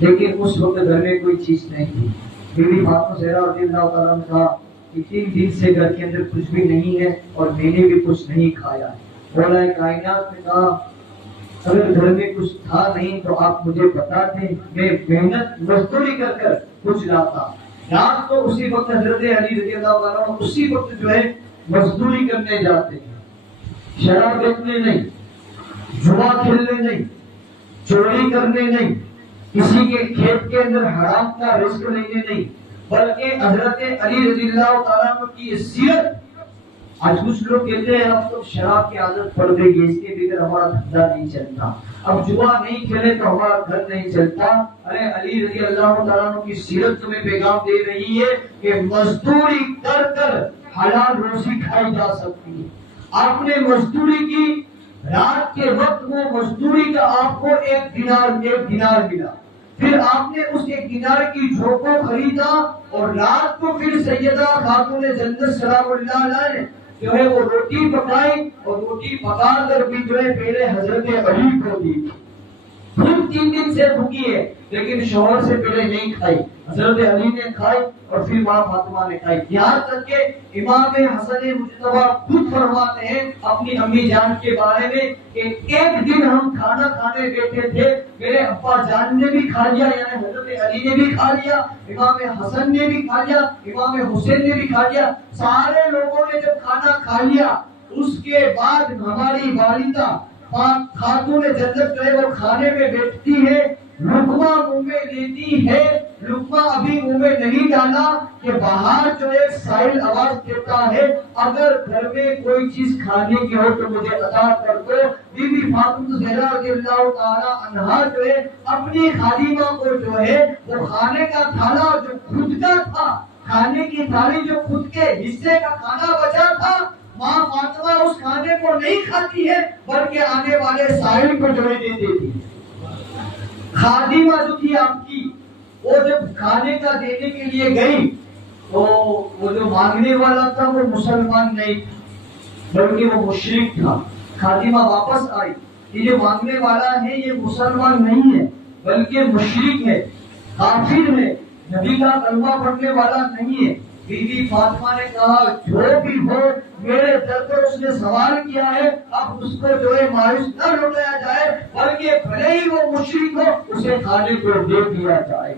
لیکن اس وقت گھر میں کوئی چیز نہیں تھی۔ بی بی فاطمہ زہرا رضی اللہ تعالیٰ نے کہا کہ 3 دن سے گھر کے اندر کچھ بھی نہیں ہے اور میں نے بھی کچھ نہیں کھایا ہے۔ مولا کائنات نے کہا اگر گھر میں کچھ تھا نہیں تو آپ مجھے بتا دیں، میں محنت مزدوری کر کر کچھ لاتا۔ رات کو اسی وقت حضرت علی رضی اللہ عنہ اسی وقت جو ہے مزدوری کرنے جاتے ہیں، شراب بیچنے نہیں، جوا کھیلنے نہیں، چوری کرنے نہیں، کسی کے کھیت کے اندر حرام کا رزق لینے نہیں، بلکہ حضرت علی رضی اللہ تعالیٰ عنہ کی یہ سیرت۔ آج کچھ لوگ کہتے ہیں اب تو شراب کی عادت پڑ گئی ہے، اس کے بغیر ہمارا دھندا نہیں چلتا، اب جوا نہیں کھیلے تو ہمارا گھر نہیں چلتا۔ ارے علی رضی اللہ تعالیٰ عنہ کی سیرت تمہیں پیغام دے رہی ہے کہ مزدوری کر کر حلال روزی کھائی جا سکتی ہے۔ آپ نے مزدوری کی، رات کے وقت وہ مزدوری کا آپ کو 1 دینار ملا، پھر آپ نے اس 1 دینار کی جھوک کو خریدا اور رات کو پھر سیدہ خاتون جنت سلام اللہ علیہ جو ہے وہ روٹی پکائی، اور روٹی پکا کر بھی جو ہے پہلے حضرت علی کو دی۔ خود 3 دن سے بھوکی ہے لیکن شوہر سے پہلے نہیں کھائی، حضرت علی نے کھائی اور پھر ماں فاطمہ نے کھائی۔ یہاں تک کہ امام حسن مجتبی خود فرماتے ہیں اپنی امی جان کے بارے میں کہ ایک دن ہم کھانا کھانے بیٹھے تھے، میرے ابا جان نے بھی کھا لیا، یعنی حضرت علی نے بھی کھا لیا، امام حسن نے بھی کھا لیا، امام حسین نے بھی کھا لیا، سارے لوگوں نے جب کھانا کھا لیا اس کے بعد ہماری والدہ خاتون جنت جو ہے وہ کھانے میں بیٹھتی ہے، لقمہ منہ میں لیتی ہے، لقمہ ابھی منہ میں نہیں ڈالا کہ باہر جو ہے سائل آواز دیتا ہے اگر گھر میں کوئی چیز کھانے کی ہو تو مجھے عطا کر دو۔ بی بی فاطمہ زہرا رضی اللہ تعالی عنہا جو ہے اپنی خادمہ کو جو ہے وہ کھانے کا تھالا جو خود کا تھا، کھانے کی تھالی جو خود کے حصے کا کھانا بچا تھا، ماں فاطمہ اس کھانے کو نہیں کھاتی ہے بلکہ آنے والے سائل کو جو ہے دے دیتی ہے۔ خادمہ جو تھی آپ کی، وہ جب کھانے کا دینے کے لیے گئی تو وہ جو مانگنے والا تھا وہ مسلمان نہیں بلکہ وہ مشرک تھا۔ خادمہ واپس آئی، یہ جو مانگنے والا ہے یہ مسلمان نہیں ہے بلکہ مشرک ہے، کافر ہے، نبی کا کلمہ پڑھنے والا نہیں ہے۔ بی بی فاطمہ نے کہا جو بھی ہو میرے در پر اس نے سوال کیا ہے، اب اس کو جو ہے مایوس نہ لوٹایا جائے بلکہ بھلے ہی وہ مشرک ہو اسے کھانے کو دے دیا جائے۔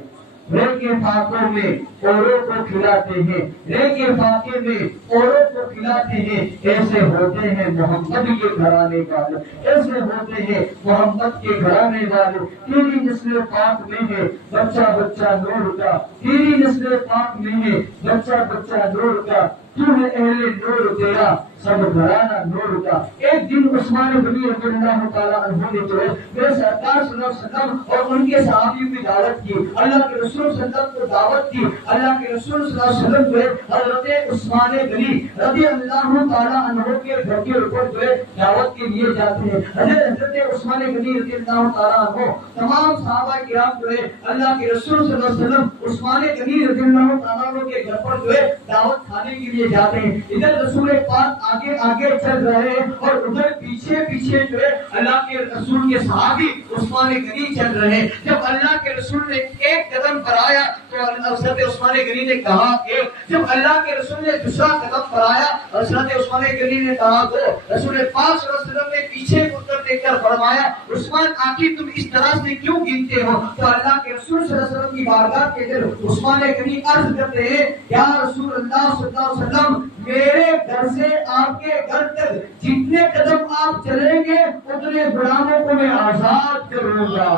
رے کے فاقوں میں اوروں کو کھلاتے ہیں، رے کے فاقے میں اوروں کو کھلاتے ہیں، ایسے ہوتے ہیں محمد کے گھرانے والے، ایسے ہوتے ہیں محمد کے گھرانے والے۔ تیری نسل پاک میں ہے بچہ بچہ نور کا، تیری نسل پاک میں ہے بچہ بچہ نور کا، تو ہے اہل نور تیرا سب گھرانہ نور کا۔ ایک دن عثمان غنی رضی اللہ تعالیٰ عنہ نے جو ہے میرے سرکار صلی اللہ علیہ وسلم اور ان کے صحابیوں کی دعوت کی، اللہ کے رسول صلی اللہ علیہ وسلم کو دعوت کی۔ اللہ کے رسول صلی اللہ علیہ وسلم جو ہے حضرت عثمان غنی رضی اللہ تعالیٰ عنہ کے گھر کے اوپر جو ہے دعوت کے لیے جاتے ہیں۔ حضرت عثمان غنی رضی اللہ تعالیٰ عنہ تمام صحابہ کرام جو ہے اللہ کے رسول صلی اللہ علیہ وسلم عثمان غنی رضی اللہ تعالیٰ عنہ کے گھر پر جو ہے دعوت کھانے کے لیے جاتے ہیں۔ ادھر رسول پاک آگے آگے چل رہے ہیں اور ادھر پیچھے پیچھے جو ہے اللہ کے رسول کے صحابی عثمان غنی چل رہے ہیں۔ جب اللہ کے رسول نے ایک قدم بڑھایا تو حضرت عثمان غنی نے کہا ایک، جب اللہ کے رسول نے دوسرا قدم بڑھایا حضرت عثمان غنی نے کہا دو۔ رسول پاک صلی اللہ علیہ وسلم نے پیچھے مڑ کر دیکھ کر فرمایا عثمان آخر تم اس طرح سے کیوں گنتے ہو؟ تو اللہ کے رسول صلی اللہ علیہ وسلم کی بارگاہ کے اندر عثمان غنی عرض کرتے ہیں یا رسول اللہ صلی اللہ علیہ وسلم میرے گھر سے آپ کے گھر تک جتنے قدم آپ چلیں گے اتنے غلاموں کو میں آزاد کروں گا،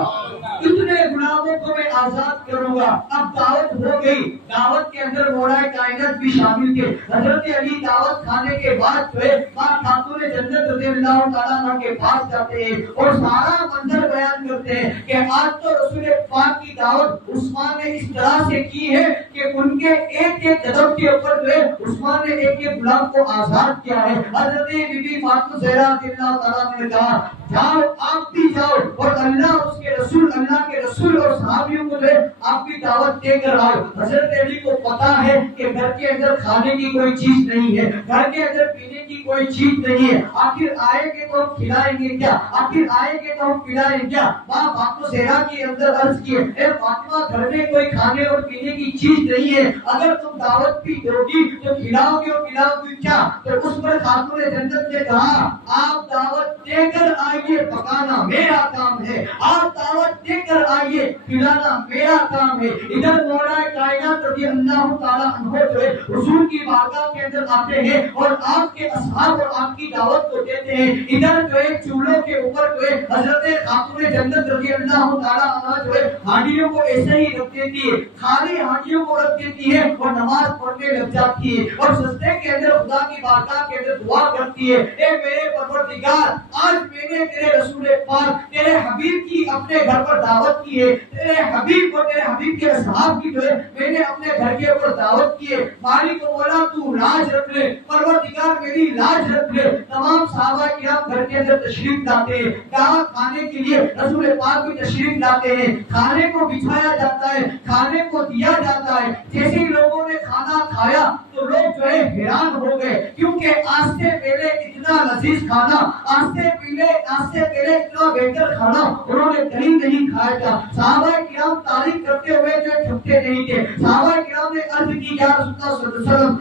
اتنے غلاموں کو میں آزاد کروں گا۔ اب دعوت ہو گئی، دعوت کے اندر مولا کائنات بھی شامل تھے۔ حضرت علی دعوت کھانے کے بعد جو ہے ماں خاتون جنت رضی اللہ تعالیٰ عنہ کے پاس جاتے ہیں اور سارا منظر بیان کرتے ہیں کہ آج تو رسول پاک کی دعوت عثمان نے اس طرح سے کی ہے کہ ان کے ایک ایک قدم کے اوپر جو ہے عثمان نے ایک ایک غلام کو آزاد کیا ہے۔ حضرت بی بی فاطمہ زہرا رضی اللہ تعالیٰ نے کہا جاؤ آپ بھی جاؤ اور اللہ اس کے رسول، اللہ کے رسول اور صحابیوں کو جو ہے آپ بھی دعوت دے کر آؤ۔ حضرت علی کو پتا ہے کہ گھر کے اندر کھانے کی کوئی چیز نہیں ہے، گھر کے اندر پینے کی کوئی چیز نہیں ہے، آخر آئیں گے تو ہم کھلائیں گے کیا، آخر آئیں گے تو ہم پلائیں کیا۔ ماں فاطمہ زہرا کے اندر عرض کی اے فاطمہ گھر میں کوئی کھانے اور پینے کی چیز نہیں ہے، اگر تم دعوت بھی دو گی تو کھلاؤ گے اور پلاؤ گے کیا؟ تو اس پر خاتون جنت نے کہا آپ دعوت دے کر آئیے، پکانا میرا کام ہے، آپ دعوت دے کر آئیے، پلانا میرا کام ہے۔ ادھر مولا کائنات رضی اللہ تعالیٰ عنہ جو ہے حضور کی بارگاہ کے اندر آتے ہیں اور آپ کے اصحاب اور آپ کی دعوت کو دیتے ہیں۔ ادھر جو ہے چولہوں کے اوپر جو ہے حضرت خاتون جنت رضی اللہ تعالیٰ عنہ جو ہے ہانڈیوں کو ایسے ہی رکھ دیتی ہے، خالی ہانڈیوں کو رکھ دیتی ہے اور نماز پڑھنے لگ جاتی ہے اور سجدے کے اندر خدا کی بارگاہ کے اندر دعا کرتی ہے اے میرے پروردگار آج میں نے تیرے رسول پاک تیرے حبیب کی اپنے گھر پر دعوت کی ہے، تیرے حبیب اور تیرے حبیب کے اصحاب کی جو ہے میں نے اپنے گھر کے اوپر دعوت کی ہے، مالک و مولا تو لاج رکھ لے، پروردگار میری لاج رکھ لے۔ تمام صحابہ کرام گھر کے اندر تشریف لاتے ہیں، دعوت کھانے کے لیے رسول پاک بھی تشریف لاتے ہیں، کھانے کو بچھایا جاتا ہے، کھانے کو دیا جاتا ہے۔ جیسے ہی لوگوں نے کھانا کھایا تو لوگ جو ہے حیران ہو گئے کیونکہ آج سے پہلے اتنا لذیذ کھانا، آج سے پہلے اتنا بہتر کھانا انہوں نے کہیں نہیں کھایا تھا۔ صحابہ کرام تعریف کرتے ہوئے جو چھپتے نہیں تھے۔ صحابہ کرام نے عرض کی یا رسول اللہ صلی اللہ علیہ وسلم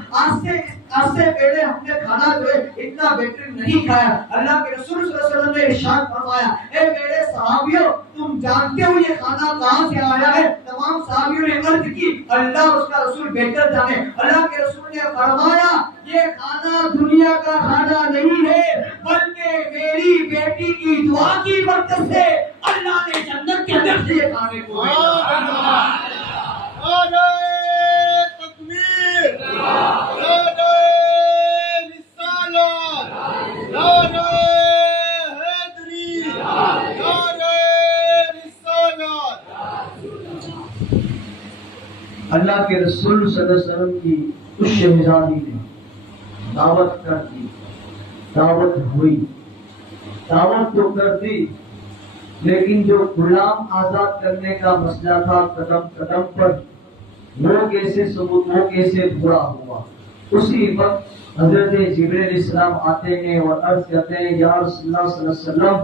آج سے پہلے ہم نے کھانا جو ہے اتنا بہتر نہیں کھایا۔ اللہ کے رسول صلی اللہ علیہ وسلم نے ارشاد فرمایا اے میرے صحابیوں تم جانتے ہو یہ کھانا کہاں سے آیا ہے؟ تمام صحابیوں نے عرض کی اللہ اس کا رسول بہتر جانے۔ اللہ کے رسول نے فرمایا یہ کھانا دنیا کا کھانا نہیں ہے بلکہ میری بیٹی کی دعا کی برکت سے اللہ نے جنت کے اندر سے یہ کھانے کو بھیجا۔ اللہ کے رسول صلی اللہ علیہ وسلم کی اس شہزادی نے دعوت کر دی، دعوت ہوئی، دعوت تو کر دی لیکن جو غلام آزاد کرنے کا مسئلہ تھا قدم قدم پر وہ کیسے ثبوت، وہ کیسے پورا ہوا؟ اسی وقت حضرت جبرائیل علیہ السلام آتے ہیں اور عرض کرتے ہیں یا رسول اللہ صلی اللہ علیہ وسلم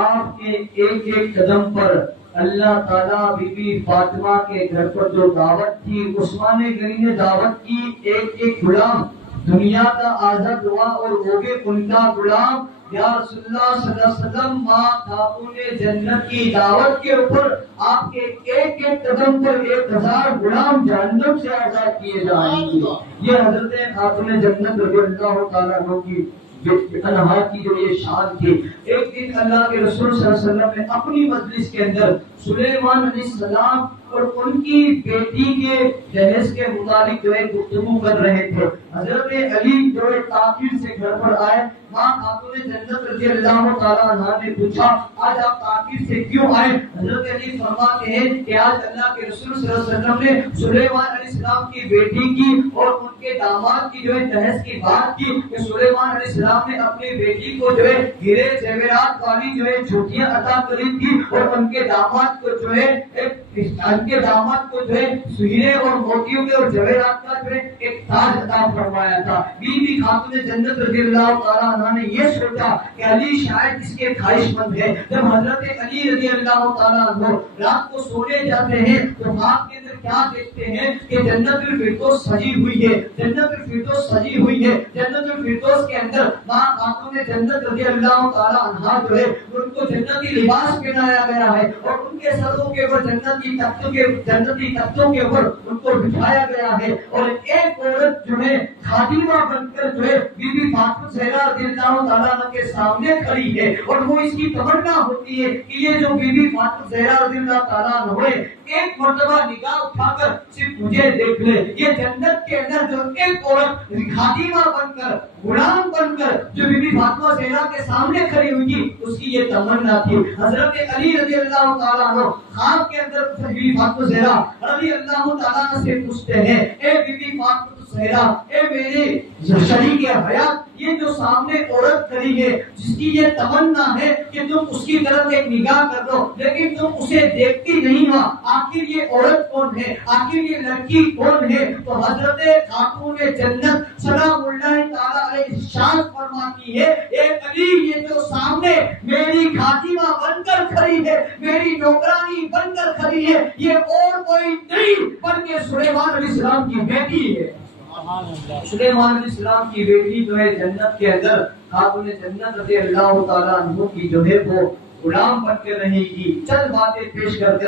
آپ کے ایک ایک قدم پر اللہ تعالیٰ بی بی فاطمہ کے گھر پر جو دعوت تھی عثمان غنی نے دعوت کی، ایک ایک غلام دنیا کا آزاد ہوا اور وہ بھی ان کا غلام یا رسول اللہ صلی اللہ علیہ وسلم ماں خاتون جنت کی دعوت کے اوپر آپ کے ایک ایک قدم پر 1000 غلام جہنم سے آزاد کیے جائیں گے۔ یہ حضرت خاتون جنت رضی اللہ تعالیٰ عنہ کی انہا کی جو یہ شان تھی۔ ایک دن اللہ کے رسول صلی اللہ علیہ وسلم نے اپنی مجلس کے اندر سلیمان علیہ السلام اور ان کی بیٹی کے جہیز کے متعلق جو ہے گفتگو کر رہے تھے۔ حضرت علی جو ہے تاخیر سے گھر پر آئے، ماں خاتون جنت رضی اللہ تعالیٰ عنہ نے پوچھا آج آپ تاخیر سے کیوں آئے؟ حضرت علی فرماتے ہیں کہ آج اللہ کے رسول صلی اللہ علیہ وسلم نے سلیمان علیہ السلام کی بیٹی کی اور ان کے داماد کی جو ہے جہیز کی بات کی کہ سلیمان علیہ السلام نے اپنی بیٹی کو جو ہے ہیرے زیورات والی جو ہے چوٹیاں عطا کری تھی اور ان کے داماد کو جو ہے ہیرے اور موتیوں کے اور جواہرات کا جو ہے ایک تاج عطا فرمایا تھا۔ بی بی خاتون جنت رضی اللہ تعالیٰ عنہ نے یہ سوچا کہ علی شاید اس کے خواہش مند ہے۔ جب حضرت علی رضی اللہ تعالیٰ عنہ رات کو سونے جاتے ہیں تو خواب کے اندر کیا دیکھتے ہیں کہ جنت الفردوس سجی ہوئی ہے، جنت الفردوس سجی ہوئی ہے، جنت الفردوس کے اندر ماں خاتون جنت رضی اللہ تعالیٰ عنہا جو ہے ان کو جنتی لباس پہنایا گیا ہے اور ان کے سروں کے اوپر جنتی تختوں کے اوپر ان کو بٹھایا گیا ہے، اور ایک عورت جو ہے خادمہ بن کر جو ہے بی بی فاطمہ زہرا رضی اللہ تعالیٰ عنہ کے سامنے کھڑی ہے، اور وہ اس کی تمنا ہوتی ہے کہ یہ جو بی بی فاطمہ زہرا رضی اللہ تعالیٰ عنہ ہے ایک مرتبہ نگاہ اٹھا کر صرف مجھے دیکھ لے۔ یہ جنت کے اندر جو ایک عورت خادمہ بن کر، غلام بن کر جو بی بی فاطمہ زہرا کے سامنے کھڑی ہوئی تھی، اس کی یہ تمنا تھی۔ حضرت علی رضی اللہ تعالیٰ عنہ خواب کے اندر بی بی فاطمہ زہرا رضی اللہ تعالیٰ عنہ سے پوچھتے ہیں، اے بی بی فاطمہ زہرا، اے میری شریک حیات، یہ جو سامنے عورت کھڑی ہے جس کی یہ تمنا ہے کہ تم اس کی طرف ایک نگاہ کر دو، لیکن تم اسے دیکھتی نہیں ہو، آخر یہ عورت کون ہے، آخر یہ لڑکی کون ہے؟ تو حضرت خاتون جنت سلام اللہ تعالی علیہ ارشاد فرماتی ہے، اے علی، یہ جو سامنے میری خاتمہ بن کر کھڑی ہے، میری نوکرانی بن کر کھڑی ہے، یہ اور کوئی نہیں بلکہ سلیمان علیہ السلام کی بیٹی ہے۔ سلیمان علیہ السلام کی بیٹی جو ہے جنت کے اندر خاتون جنت رضی اللہ تعالیٰ عنہ کی جو ہے وہ غلام بن کے رہے گی۔ چند باتیں پیش کر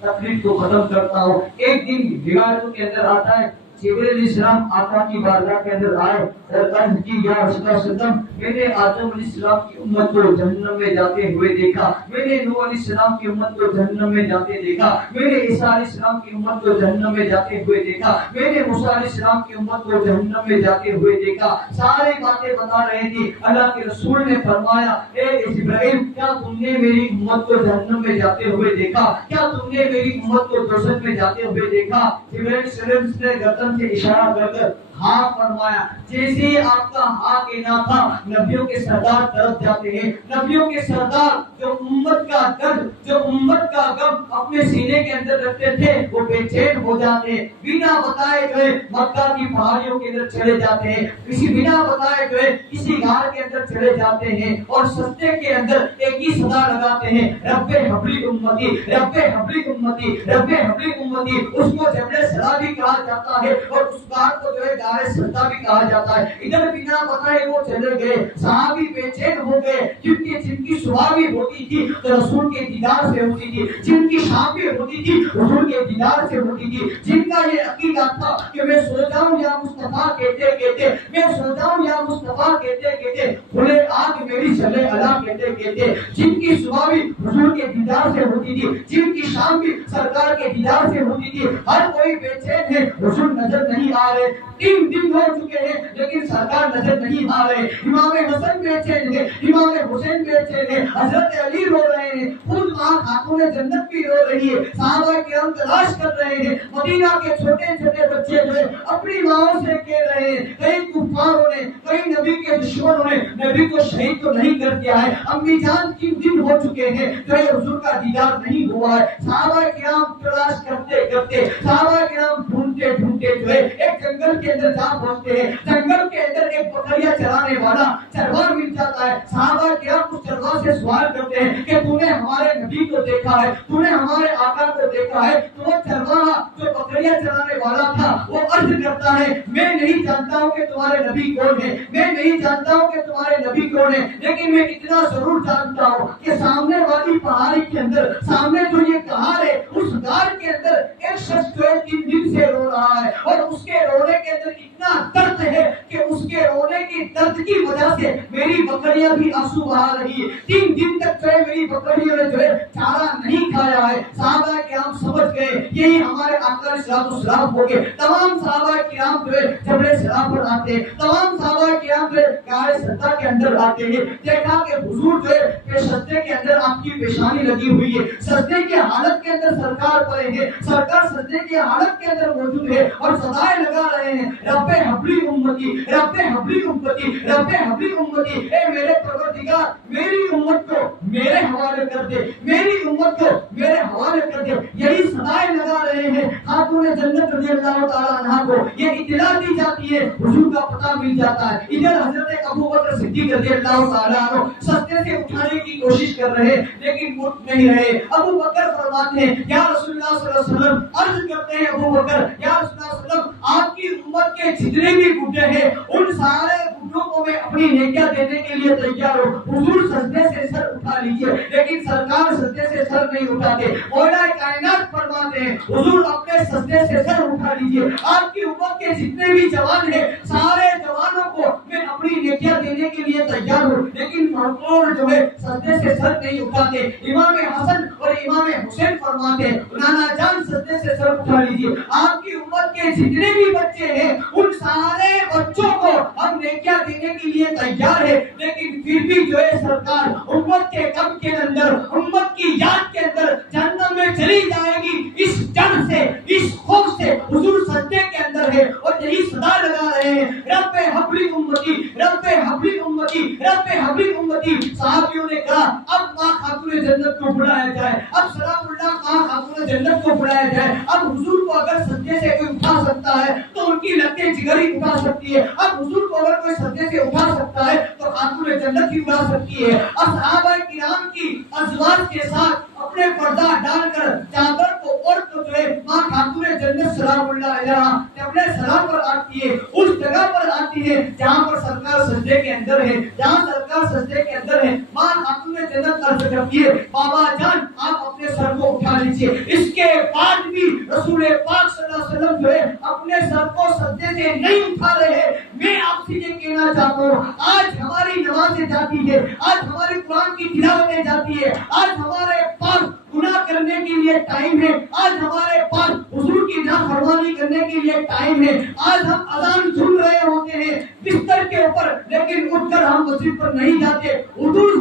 تقریر کو ختم کرتا ہوں۔ ایک دن روایتوں کے اندر آتا ہے جبرائیل علیہ السلام آقا کی بارگاہ کے اندر آئے اور عرض کی، یا رسول اللہ صلی اللہ علیہ وسلم، میں نے آدم علیہ السلام کی امت کو جہنم میں جاتے ہوئے دیکھا، میں نے نوح علیہ السلام کی امت کو جہنم میں جاتے دیکھا، میں نے عیسیٰ علیہ السلام کی امت کو جہنم میں جاتے ہوئے دیکھا، میں نے موسیٰ علیہ السلام کی امت کو جہنم میں جاتے ہوئے دیکھا۔ ساری باتیں بتا رہی تھی۔ اللہ کے رسول نے فرمایا، اے جبرائیل، کیا تم نے میری امت کو جہنم میں جاتے ہوئے دیکھا؟ کیا تم نے میری امت کو دوزخ میں جاتے ہوئے دیکھا؟ جبرائیل سلم نے گردن سے اشارہ کر کر ہاں فرمایا۔ جیسے ہی آپ کا ہاں کہنا تھا، نبیوں کے سردار طرف جاتے ہیں، نبیوں کے سردار جو امت کا درد، جو امت کا غم اپنے سینے کے اندر رکھتے تھے، وہ بے چین ہو جاتے ہیں، بنا بتائے جو ہے مکہ کی پہاڑیوں کے اندر چلے جاتے ہیں، کسی بنا بتائے جو ہے کسی غار کے اندر چلے جاتے ہیں اور سجدے کے اندر ایک ہی صدا لگاتے ہیں، رب حبلی امتی، رب حبلی امتی، رب حبلی امتی۔ اس کو جبل صدا بھی کہا جاتا ہے اور اس غار کو جو ہے سجدہ بھی کہا جاتا ہے۔ ادھر بنا بتائے وہ چلے گئے، صحابی بے چین ہو گئے، کیونکہ جن کی صبح بھی ہوتی تھی تو رسول کے دیدار سے ہوتی تھی، جن کی شام بھی ہوتی تھی رسول کے دیدار سے ہوتی تھی، جن کا یہ عقیدہ تھا کہ میں سو جاؤں یا مصطفیٰ کہتے کہتے، میں سو جاؤں یا مصطفیٰ کہتے کہتے، کھلے آگ میری چلے اللہ کہتے کہتے، جن کی صبح بھی رسول کے دیدار سے ہوتی تھی، جن کی شام بھی سرکار کے دیدار سے ہوتی تھی، ہر کوئی بے چین ہے، رسول نظر نہیں آ رہے، 3 دن ہو چکے ہیں لیکن سرکار نظر نہیں آ رہے۔ امام حسن بے چین ہے، امام حسین بے چین ہے، حضرت علی رو رہے ہیں، خود ماں خاتون جنت بھی رو رہی ہے، صحابہ کرام تلاش کر رہے ہیں، مدینہ کے چھوٹے چھوٹے بچے جو ہے اپنی ماں سے کہہ رہے ہیں، کئی کفاروں نے، کئی نبی کے دشمنوں نے نبی کو شہید تو نہیں کر دیا ہے، امی جان 3 دن ہو چکے ہیں جو ہے حضور کا دیدار نہیں ہوا ہے۔ صحابہ کرام تلاش کرتے کرتے، صحابہ کرام ڈھونڈتے ڈھونڈتے جو ہے ایک جنگل کے اندر جا پہنچتے ہیں، جنگل کے اندر ایک بکریاں چرانے والا چرواہ مل جاتا ہے۔ صحابہ کرام اس چرواہ سے سوال کرتے ہیں کہ تو نے ہمارے نبی کو دیکھا ہے، تو نے ہمارے آقا کو دیکھا ہے؟ تو وہ چرواہ جو بکریاں چرانے والا تھا وہ عرض کرتا ہے، میں نہیں جانتا ہوں کہ تمہارے نبی کون ہے، میں نہیں جانتا ہوں کہ تمہارے نبی کون ہے، لیکن میں اتنا ضرور جانتا ہوں کہ سامنے والی پہاڑی کے اندر، سامنے جو یہ غار ہے اس غار کے اندر ایک شخص جو ہے 3 دن سے رو رہا ہے، اور اس کے رونے کے اندر اتنا درد ہے کہ اس کے رونے کی درد کی وجہ سے میری بکریاں بھی آنسو بہا رہی ہے، 3 دن تک جو ہے میری بکریوں نے جو ہے چارہ نہیں کھایا ہے۔ صحابہ کرام سمجھ گئے یہی ہمارے آقا علیہ السلام ہو گئے۔ تمام صحابہ کرام جو ہے جبل صراط پر آتے ہیں، تمام صحابہ کرام جو ہے غار سجدہ کے اندر آتے ہیں، دیکھا کہ حضور جو ہے سجدے کے اندر آپ کی پیشانی لگی ہوئی ہے، سجدے کی حالت کے اندر سرکار پڑے ہیں، سرکار سجدے کی حالت کے اندر موجود ہے اور صدائیں لگا رہے ہیں، رب حبلی امتی، رب حبلی امتی، رب حبلی امتی، اے میرے پروردگار میری امت کو میرے حوالے کر دے، میری امت کو میرے حوالے کر دے۔ یہی صدائیں لگا رہے ہیں۔ خاتون جنت رضی اللہ تعالیٰ عنہ کو یہ اطلاع دی جاتی ہے، حضور کا پتہ مل جاتا ہے۔ ادھر حضرت ابو بکر صدیق رضی اللہ تعالیٰ عنہ سستے سے اٹھانے کی کوشش کر رہے لیکن اٹھ نہیں رہے۔ ابو بکر فرماتے ہیں یا رسول اللہ صلی اللہ علیہ وسلم، عرض کرتے ہیں ابو بکر یا رسول اللہ صلی اللہ علیہ وسلم، آپ کی امت کے جتنے بھی بڈھے ہیں ان سارے بڈھوں کو میں اپنی نیکیاں دینے کے لیے تیار ہوں، حضور سجدے سے سر اٹھا لیجئے۔ لیکن سرکار سجدے سے سر نہیں اٹھاتے۔ مولا کائنات فرماتے ہیں حضور اپنے سجدے سے سر اٹھا لیجئے، آپ کی امت کے جتنے بھی جوان ہیں سارے جوانوں کو میں اپنی نیکیاں دینے کے لیے تیار ہوں، لیکن مقبول جو ہے سجدے سے سر نہیں اٹھاتے۔ امام حسن اور امام حسین فرماتے ہیں نانا جان سجدے سے سر اٹھا لیجئے، آپ کی امت کے جتنے بھی بچے ہیں ان سارے بچوں کو ہم نیکیاں دینے کے لیے تیار ہے، لیکن پھر بھی جو ہے سرکار امت کے غم کے اندر، امت کی یاد کے اندر جہنم میں چلی جائے گی، اس ڈر سے، اس خوف سے حضور سجدے کے اندر ہے اور یہی صدا لگا رہے ہیں رب حبلی امتی، رب حبلی امتی، رب حبلی امتی۔ صحابیوں نے کہا اب ماں خاتون جنت کو بلایا جائے، اب سلام اللہ ماں خاتون جنت کو بلایا جائے۔ اب حضور کو اگر سجدے سے کوئی اٹھا سکتا ہے تو ان کی لگتے جگری اٹھا سکتی ہے، اب حضور کو اگر کوئی سجدے سے اٹھا سکتا ہے تو خاتون جنت بھی اٹھا سکتی ہے۔ اب صحابہ کرام کی ازواج کے ساتھ اپنے پردہ ڈال کر چادر کو اوڑھ کر جو ہے ماں خاتون جنت سلام اللہ علیہا اپنے سلام پر آتی ہے، اس جگہ پر آتی ہے جہاں پر سرکار سجدے کے اندر ہے، جہاں سرکار سجدے کے اندر ہے۔ ماں خاتون جنت عرض کرتی ہے بابا جان آپ اپنے سر کو اٹھا لیجئے۔ اس کے بعد بھی رسول پاک صلی اللہ علیہ وسلم جو ہے اپنے سر کو سجدے سے نہیں اٹھا رہے۔ میں آپ سے یہ کہنا چاہتا ہوں آج ہماری نمازیں جاتی ہے، آج ہماری قرآن کی تلاوتیں جاتی ہے، آج ہمارے پاس گناہ کرنے کے لیے ٹائم ہے، آج ہمارے پاس حضور کی نافرمانی کرنے کے لیے ٹائم ہے، آج ہم اذان سن رہے ہوتے ہیں بستر کے اوپر لیکن اٹھ کر ہم مسجد پر نہیں جاتے۔ حضور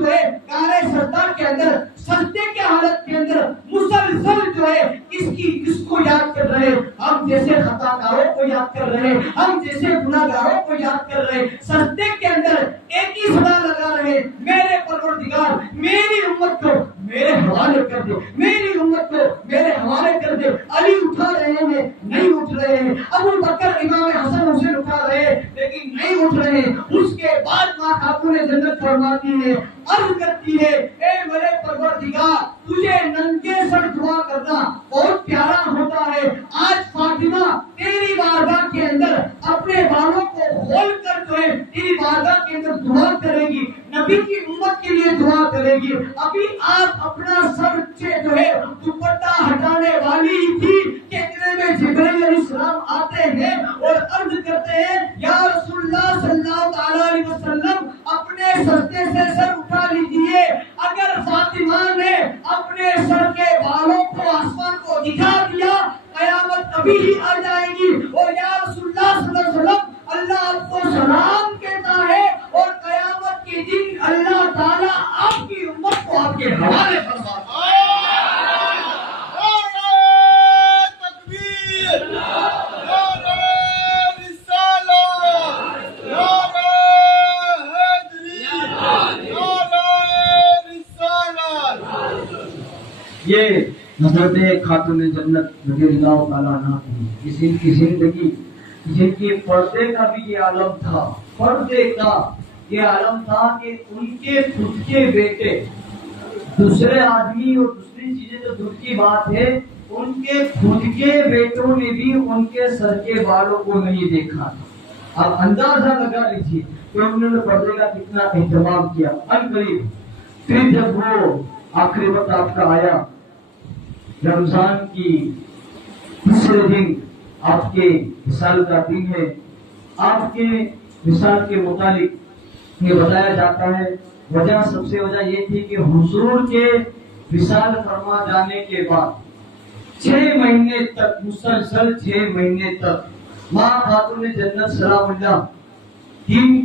جو ہے کارے سردار کے اندر سجدے کے حالت کے اندر مسلسل جو ہے اس کو یاد کر رہے، ہم جیسے خطا کاروں کو یاد کر رہے، ہم جیسے گناہ گاروں کو یاد کر رہے، سجدے کے اندر ایک ہی صدا لگا رہے میرے پروردگار میری امت کو میرے حوالے کر دے، میری امت کو میرے حوالے کر دے۔ علی اٹھا رہے ہیں نہیں اٹھ رہے ہیں، ابو بکر امام حسن حسین اٹھا رہے ہیں لیکن نہیں اٹھ رہے ہیں۔ اس کے بعد ماں خاتون جنت فرماتی ہے، عرض کرتی ہے اے میرے پروردگار تجھے ننگے سر دعا کرنا بہت پیارا ہوتا ہے۔ آج فاطمہ تیری بارگاہ کے اندر اپنے بالوں کو کھول کر جو ہے تیری بارگاہ کے اندر دعا کرے گی، نبی کی امت کے لیے دعا کرے گی۔ ابھی آپ اپنا سر سے جو ہے دوپٹہ ہٹانے والی تھی کہ اتنے میں جبرائیل علیہ السلام آتے ہیں اور عرض کرتے ہیں یا رسول اللہ صلی اللہ تعالی علیہ وسلم اپنے سجدے سے سر اٹھا لیجئے۔ اگر فاطمہ نے اپنے سر کے بالوں کو آسمان کو دکھا دیا قیامت ابھی ہی آ جائے گی اور یا رسول اللہ صلی اللہ علیہ وسلم اللہ آپ کو سلام کہتا ہے اور قیامت کے دن اللہ تعالیٰ آپ کی امت کو آپ کے حوالے فرماتا ہے۔ یہ حضرت خاتون جنت رضی اللہ تعالیٰ عنہ کی زندگی جن کی پردے کا بھی یہ عالم تھا، پردے کا یہ عالم تھا کہ ان کے خود کے بیٹے دوسرے آدمی اور دوسری چیزیں تو دور کی بات ہے، ان کے خود کے بیٹوں نے بھی ان کے سر کے بالوں کو نہیں دیکھا۔ اب اندازہ لگا لیجیے کہ انہوں نے پردے کا کتنا اہتمام کیا۔ ان قریب پھر جب وہ آخری وقت آپ کا آیا، رمضان کی تیسرے دن آپ کے وصال کا دن ہے، آپ کے وصال کے متعلق یہ بتایا جاتا ہے وجہ سب سے وجہ یہ تھی کہ حضور کے وصال فرما جانے کے بعد 6 مہینے تک مسلسل 6 مہینے تک ماں خاتون جنت سلام اللہ دن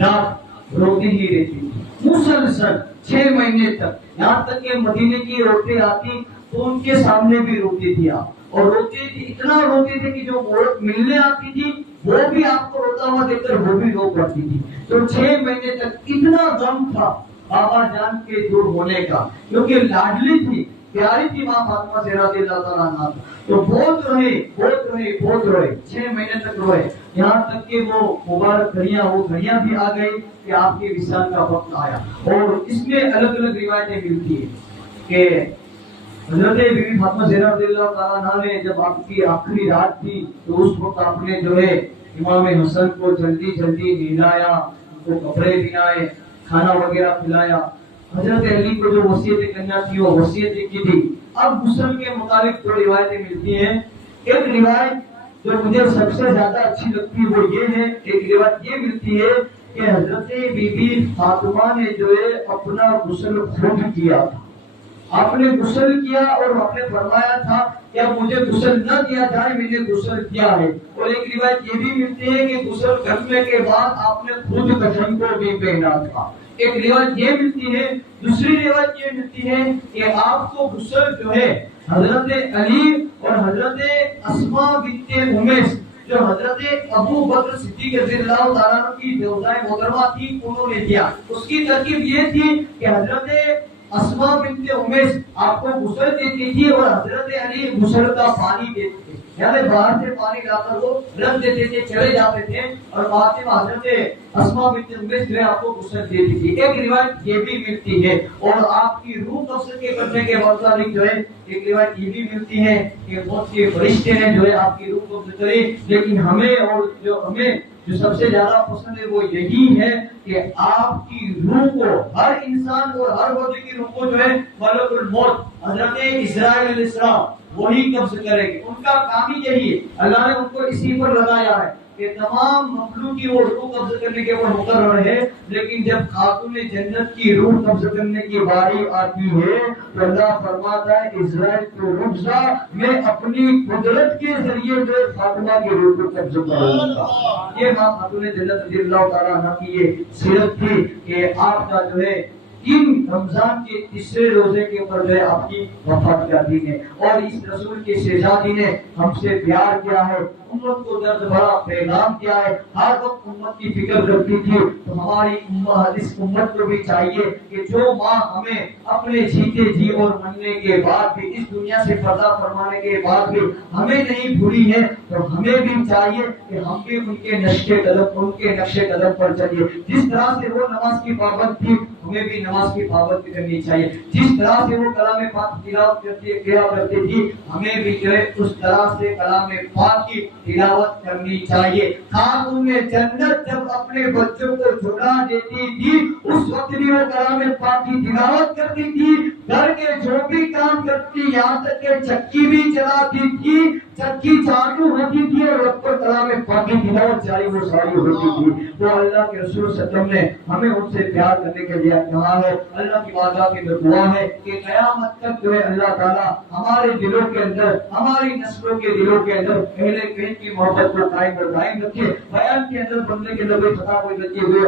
رات روتی ہی رہتی تھی، مسلسل 6 مہینے تک، یہاں تک کہ مدینے کی عورتیں آتی تو ان کے سامنے بھی روتی تھی آپ، اور روتی تھی اتنا روتی تھی کہ جو عورت ملنے آتی تھی وہ بھی آپ کو روتا ہوا دیکھ کر وہ بھی رو پڑتی تھی۔ تو 6 مہینے تک اتنا غم تھا بابا جان کے دور ہونے کا، کیونکہ لاڈلی تھی، پیاری تھی ماں فاطمہ زہرا رضی اللہ تعالیٰ عنہا، تو بہت روئے 6 مہینے تک روئے، یہاں تک کہ وہ مبارک گھڑیاں بھی آ گئی کہ آپ کے وصال کا وقت آیا۔ اور اس میں الگ الگ روایتیں ملتی ہیں کہ حضرت بی بی فاطمہ زہرا رضی اللہ تعالیٰ عنہا نے جب آپ کی آخری رات تھی تو اس وقت آپ نے جو ہے امام حسن کو جلدی نہلایا، ان کو کپڑے پہنائے، کھانا وغیرہ کھلایا، حضرت علی کو جو وصیتیں کرنا تھی وہ وصیتیں کی تھی۔ اب غسل کے مطابق جو روایتیں ملتی ہیں، ایک روایت جو مجھے سب سے زیادہ اچھی لگتی ہے وہ یہ ہے، ایک روایت یہ ملتی ہے کہ حضرت بی بی فاطمہ نے جو ہے اپنا غسل خود کیا تھا، آپ نے غسل کیا اور آپ نے فرمایا تھا کہ اب مجھے غسل نہ دیا جائے، میں نے غسل کیا ہے۔ اور ایک روایت یہ بھی ملتی ہے کہ غسل کرنے کے بعد آپ نے خود کفن کو بھی پہنا تھا، ایک روایت یہ ملتی ہے۔ دوسری روایت یہ ملتی ہے کہ آپ کو غسل جو ہے حضرت علی اور حضرت اسماء بنت امیس جو حضرت ابو بکر صدیق رضی اللہ تعالیٰ عنہ کی زوجہ محترمہ تھی انہوں نے دیا۔ اس کی ترکیب یہ تھی کہ حضرت اسماء بنت امیس آپ کو غسل دیتی تھی اور حضرت علی غسل کا پانی دیتے تھے، یعنی باہر سے پانی لا کر وہ رکھ دیتے تھے، چلے جاتے تھے، اور بعد میں حضرت اسماء بنت امیس جو ہے آپ کو غسل دیتی تھی۔ ایک روایت یہ بھی ملتی ہے۔ اور آپ کی روح قبض کے کرنے کے متعلق جو ہے ایک روایت یہ بھی ملتی ہے کہ بہت سے فرشتے ہیں جو ہے آپ کی روح قبض کرے، لیکن ہمیں جو سب سے زیادہ پسند ہے وہ یہی ہے کہ آپ کی روح کو، ہر انسان اور ہر وجہ کی روح کو جو ہے ملک الموت حضرت اسرائیل علیہ السلام وہی قبض کرے گی۔ ان کا کام ہی یہی ہے، اللہ نے ان کو اسی پر لگایا ہے کہ تمام مخلوق کی وہ روح قبض کرنے کے وہ مقرر ہے، لیکن جب خاتون جنت کی روح قبض کرنے کی باری آتی ہے تو اللہ فرماتا ہے اسرائیل کو رک جا، میں اپنی قدرت کے ذریعے جو فاطمہ کی روح کو قبض کروں گا۔ یہ ماں خاتون جنت رضی اللہ تعالیٰ عنہ کی یہ سیرت تھی کہ آپ کا جو ہے رمضان کے تیسرے روزے کے اوپر جو ہے آپ کی وفات کا دن ہے، اور اس رسول کے شہزادی نے ہم سے پیار کیا ہے، امت کو درد بھرا پیغام کیا ہے، ہر وقت امت کی فکر کرتی تھی۔ تو ہماری اس امت کو بھی چاہیے کہ جو ماں ہمیں اپنے جیتے جی اور مرنے کے بعد بھی، اس دنیا سے پردہ فرمانے کے بعد بھی ہمیں نہیں بھولی ہے، تو ہمیں بھی چاہیے کہ ہم بھی ان کے نقش قدم پر چلیے۔ جس طرح سے وہ نماز کی پابند تھی ہمیں بھی نماز کی پابندی کرنی چاہیے، جس طرح سے وہ کلام پاک تلاوت کرتی تھی ہمیں بھی جو ہے اس طرح سے کلام پاک کی تلاوت کرنی چاہیے۔ خاتون جنت جب اپنے بچوں کو جھلا دیتی تھی اس وقت بھی وہ کلام پاک کی تلاوت کرتی تھی، گھر کے جو بھی کام کرتی، یہاں تک کہ چکی بھی چلاتی تھی، چکی چالو ہوتی تھی اور رب پر کلام پاک کی تلاوت جاری و ساری ہوتی تھی۔ وہ اللہ کے رسول صلی اللہ علیہ وسلم نے ہمیں ان سے پیار کرنے کے لیے کہا ہے۔ اللہ کی بارگاہ کے اندر دعا ہے کہ قیامت تک جو ہے اللہ تعالیٰ ہمارے دلوں کے اندر، ہماری نسلوں کے دلوں کے اندر اہل بیت کی محبت کو قائم اور دائم رکھے۔ بیان کے اندر بندے کے اندر کوئی خطا کوئی غلطی ہوئے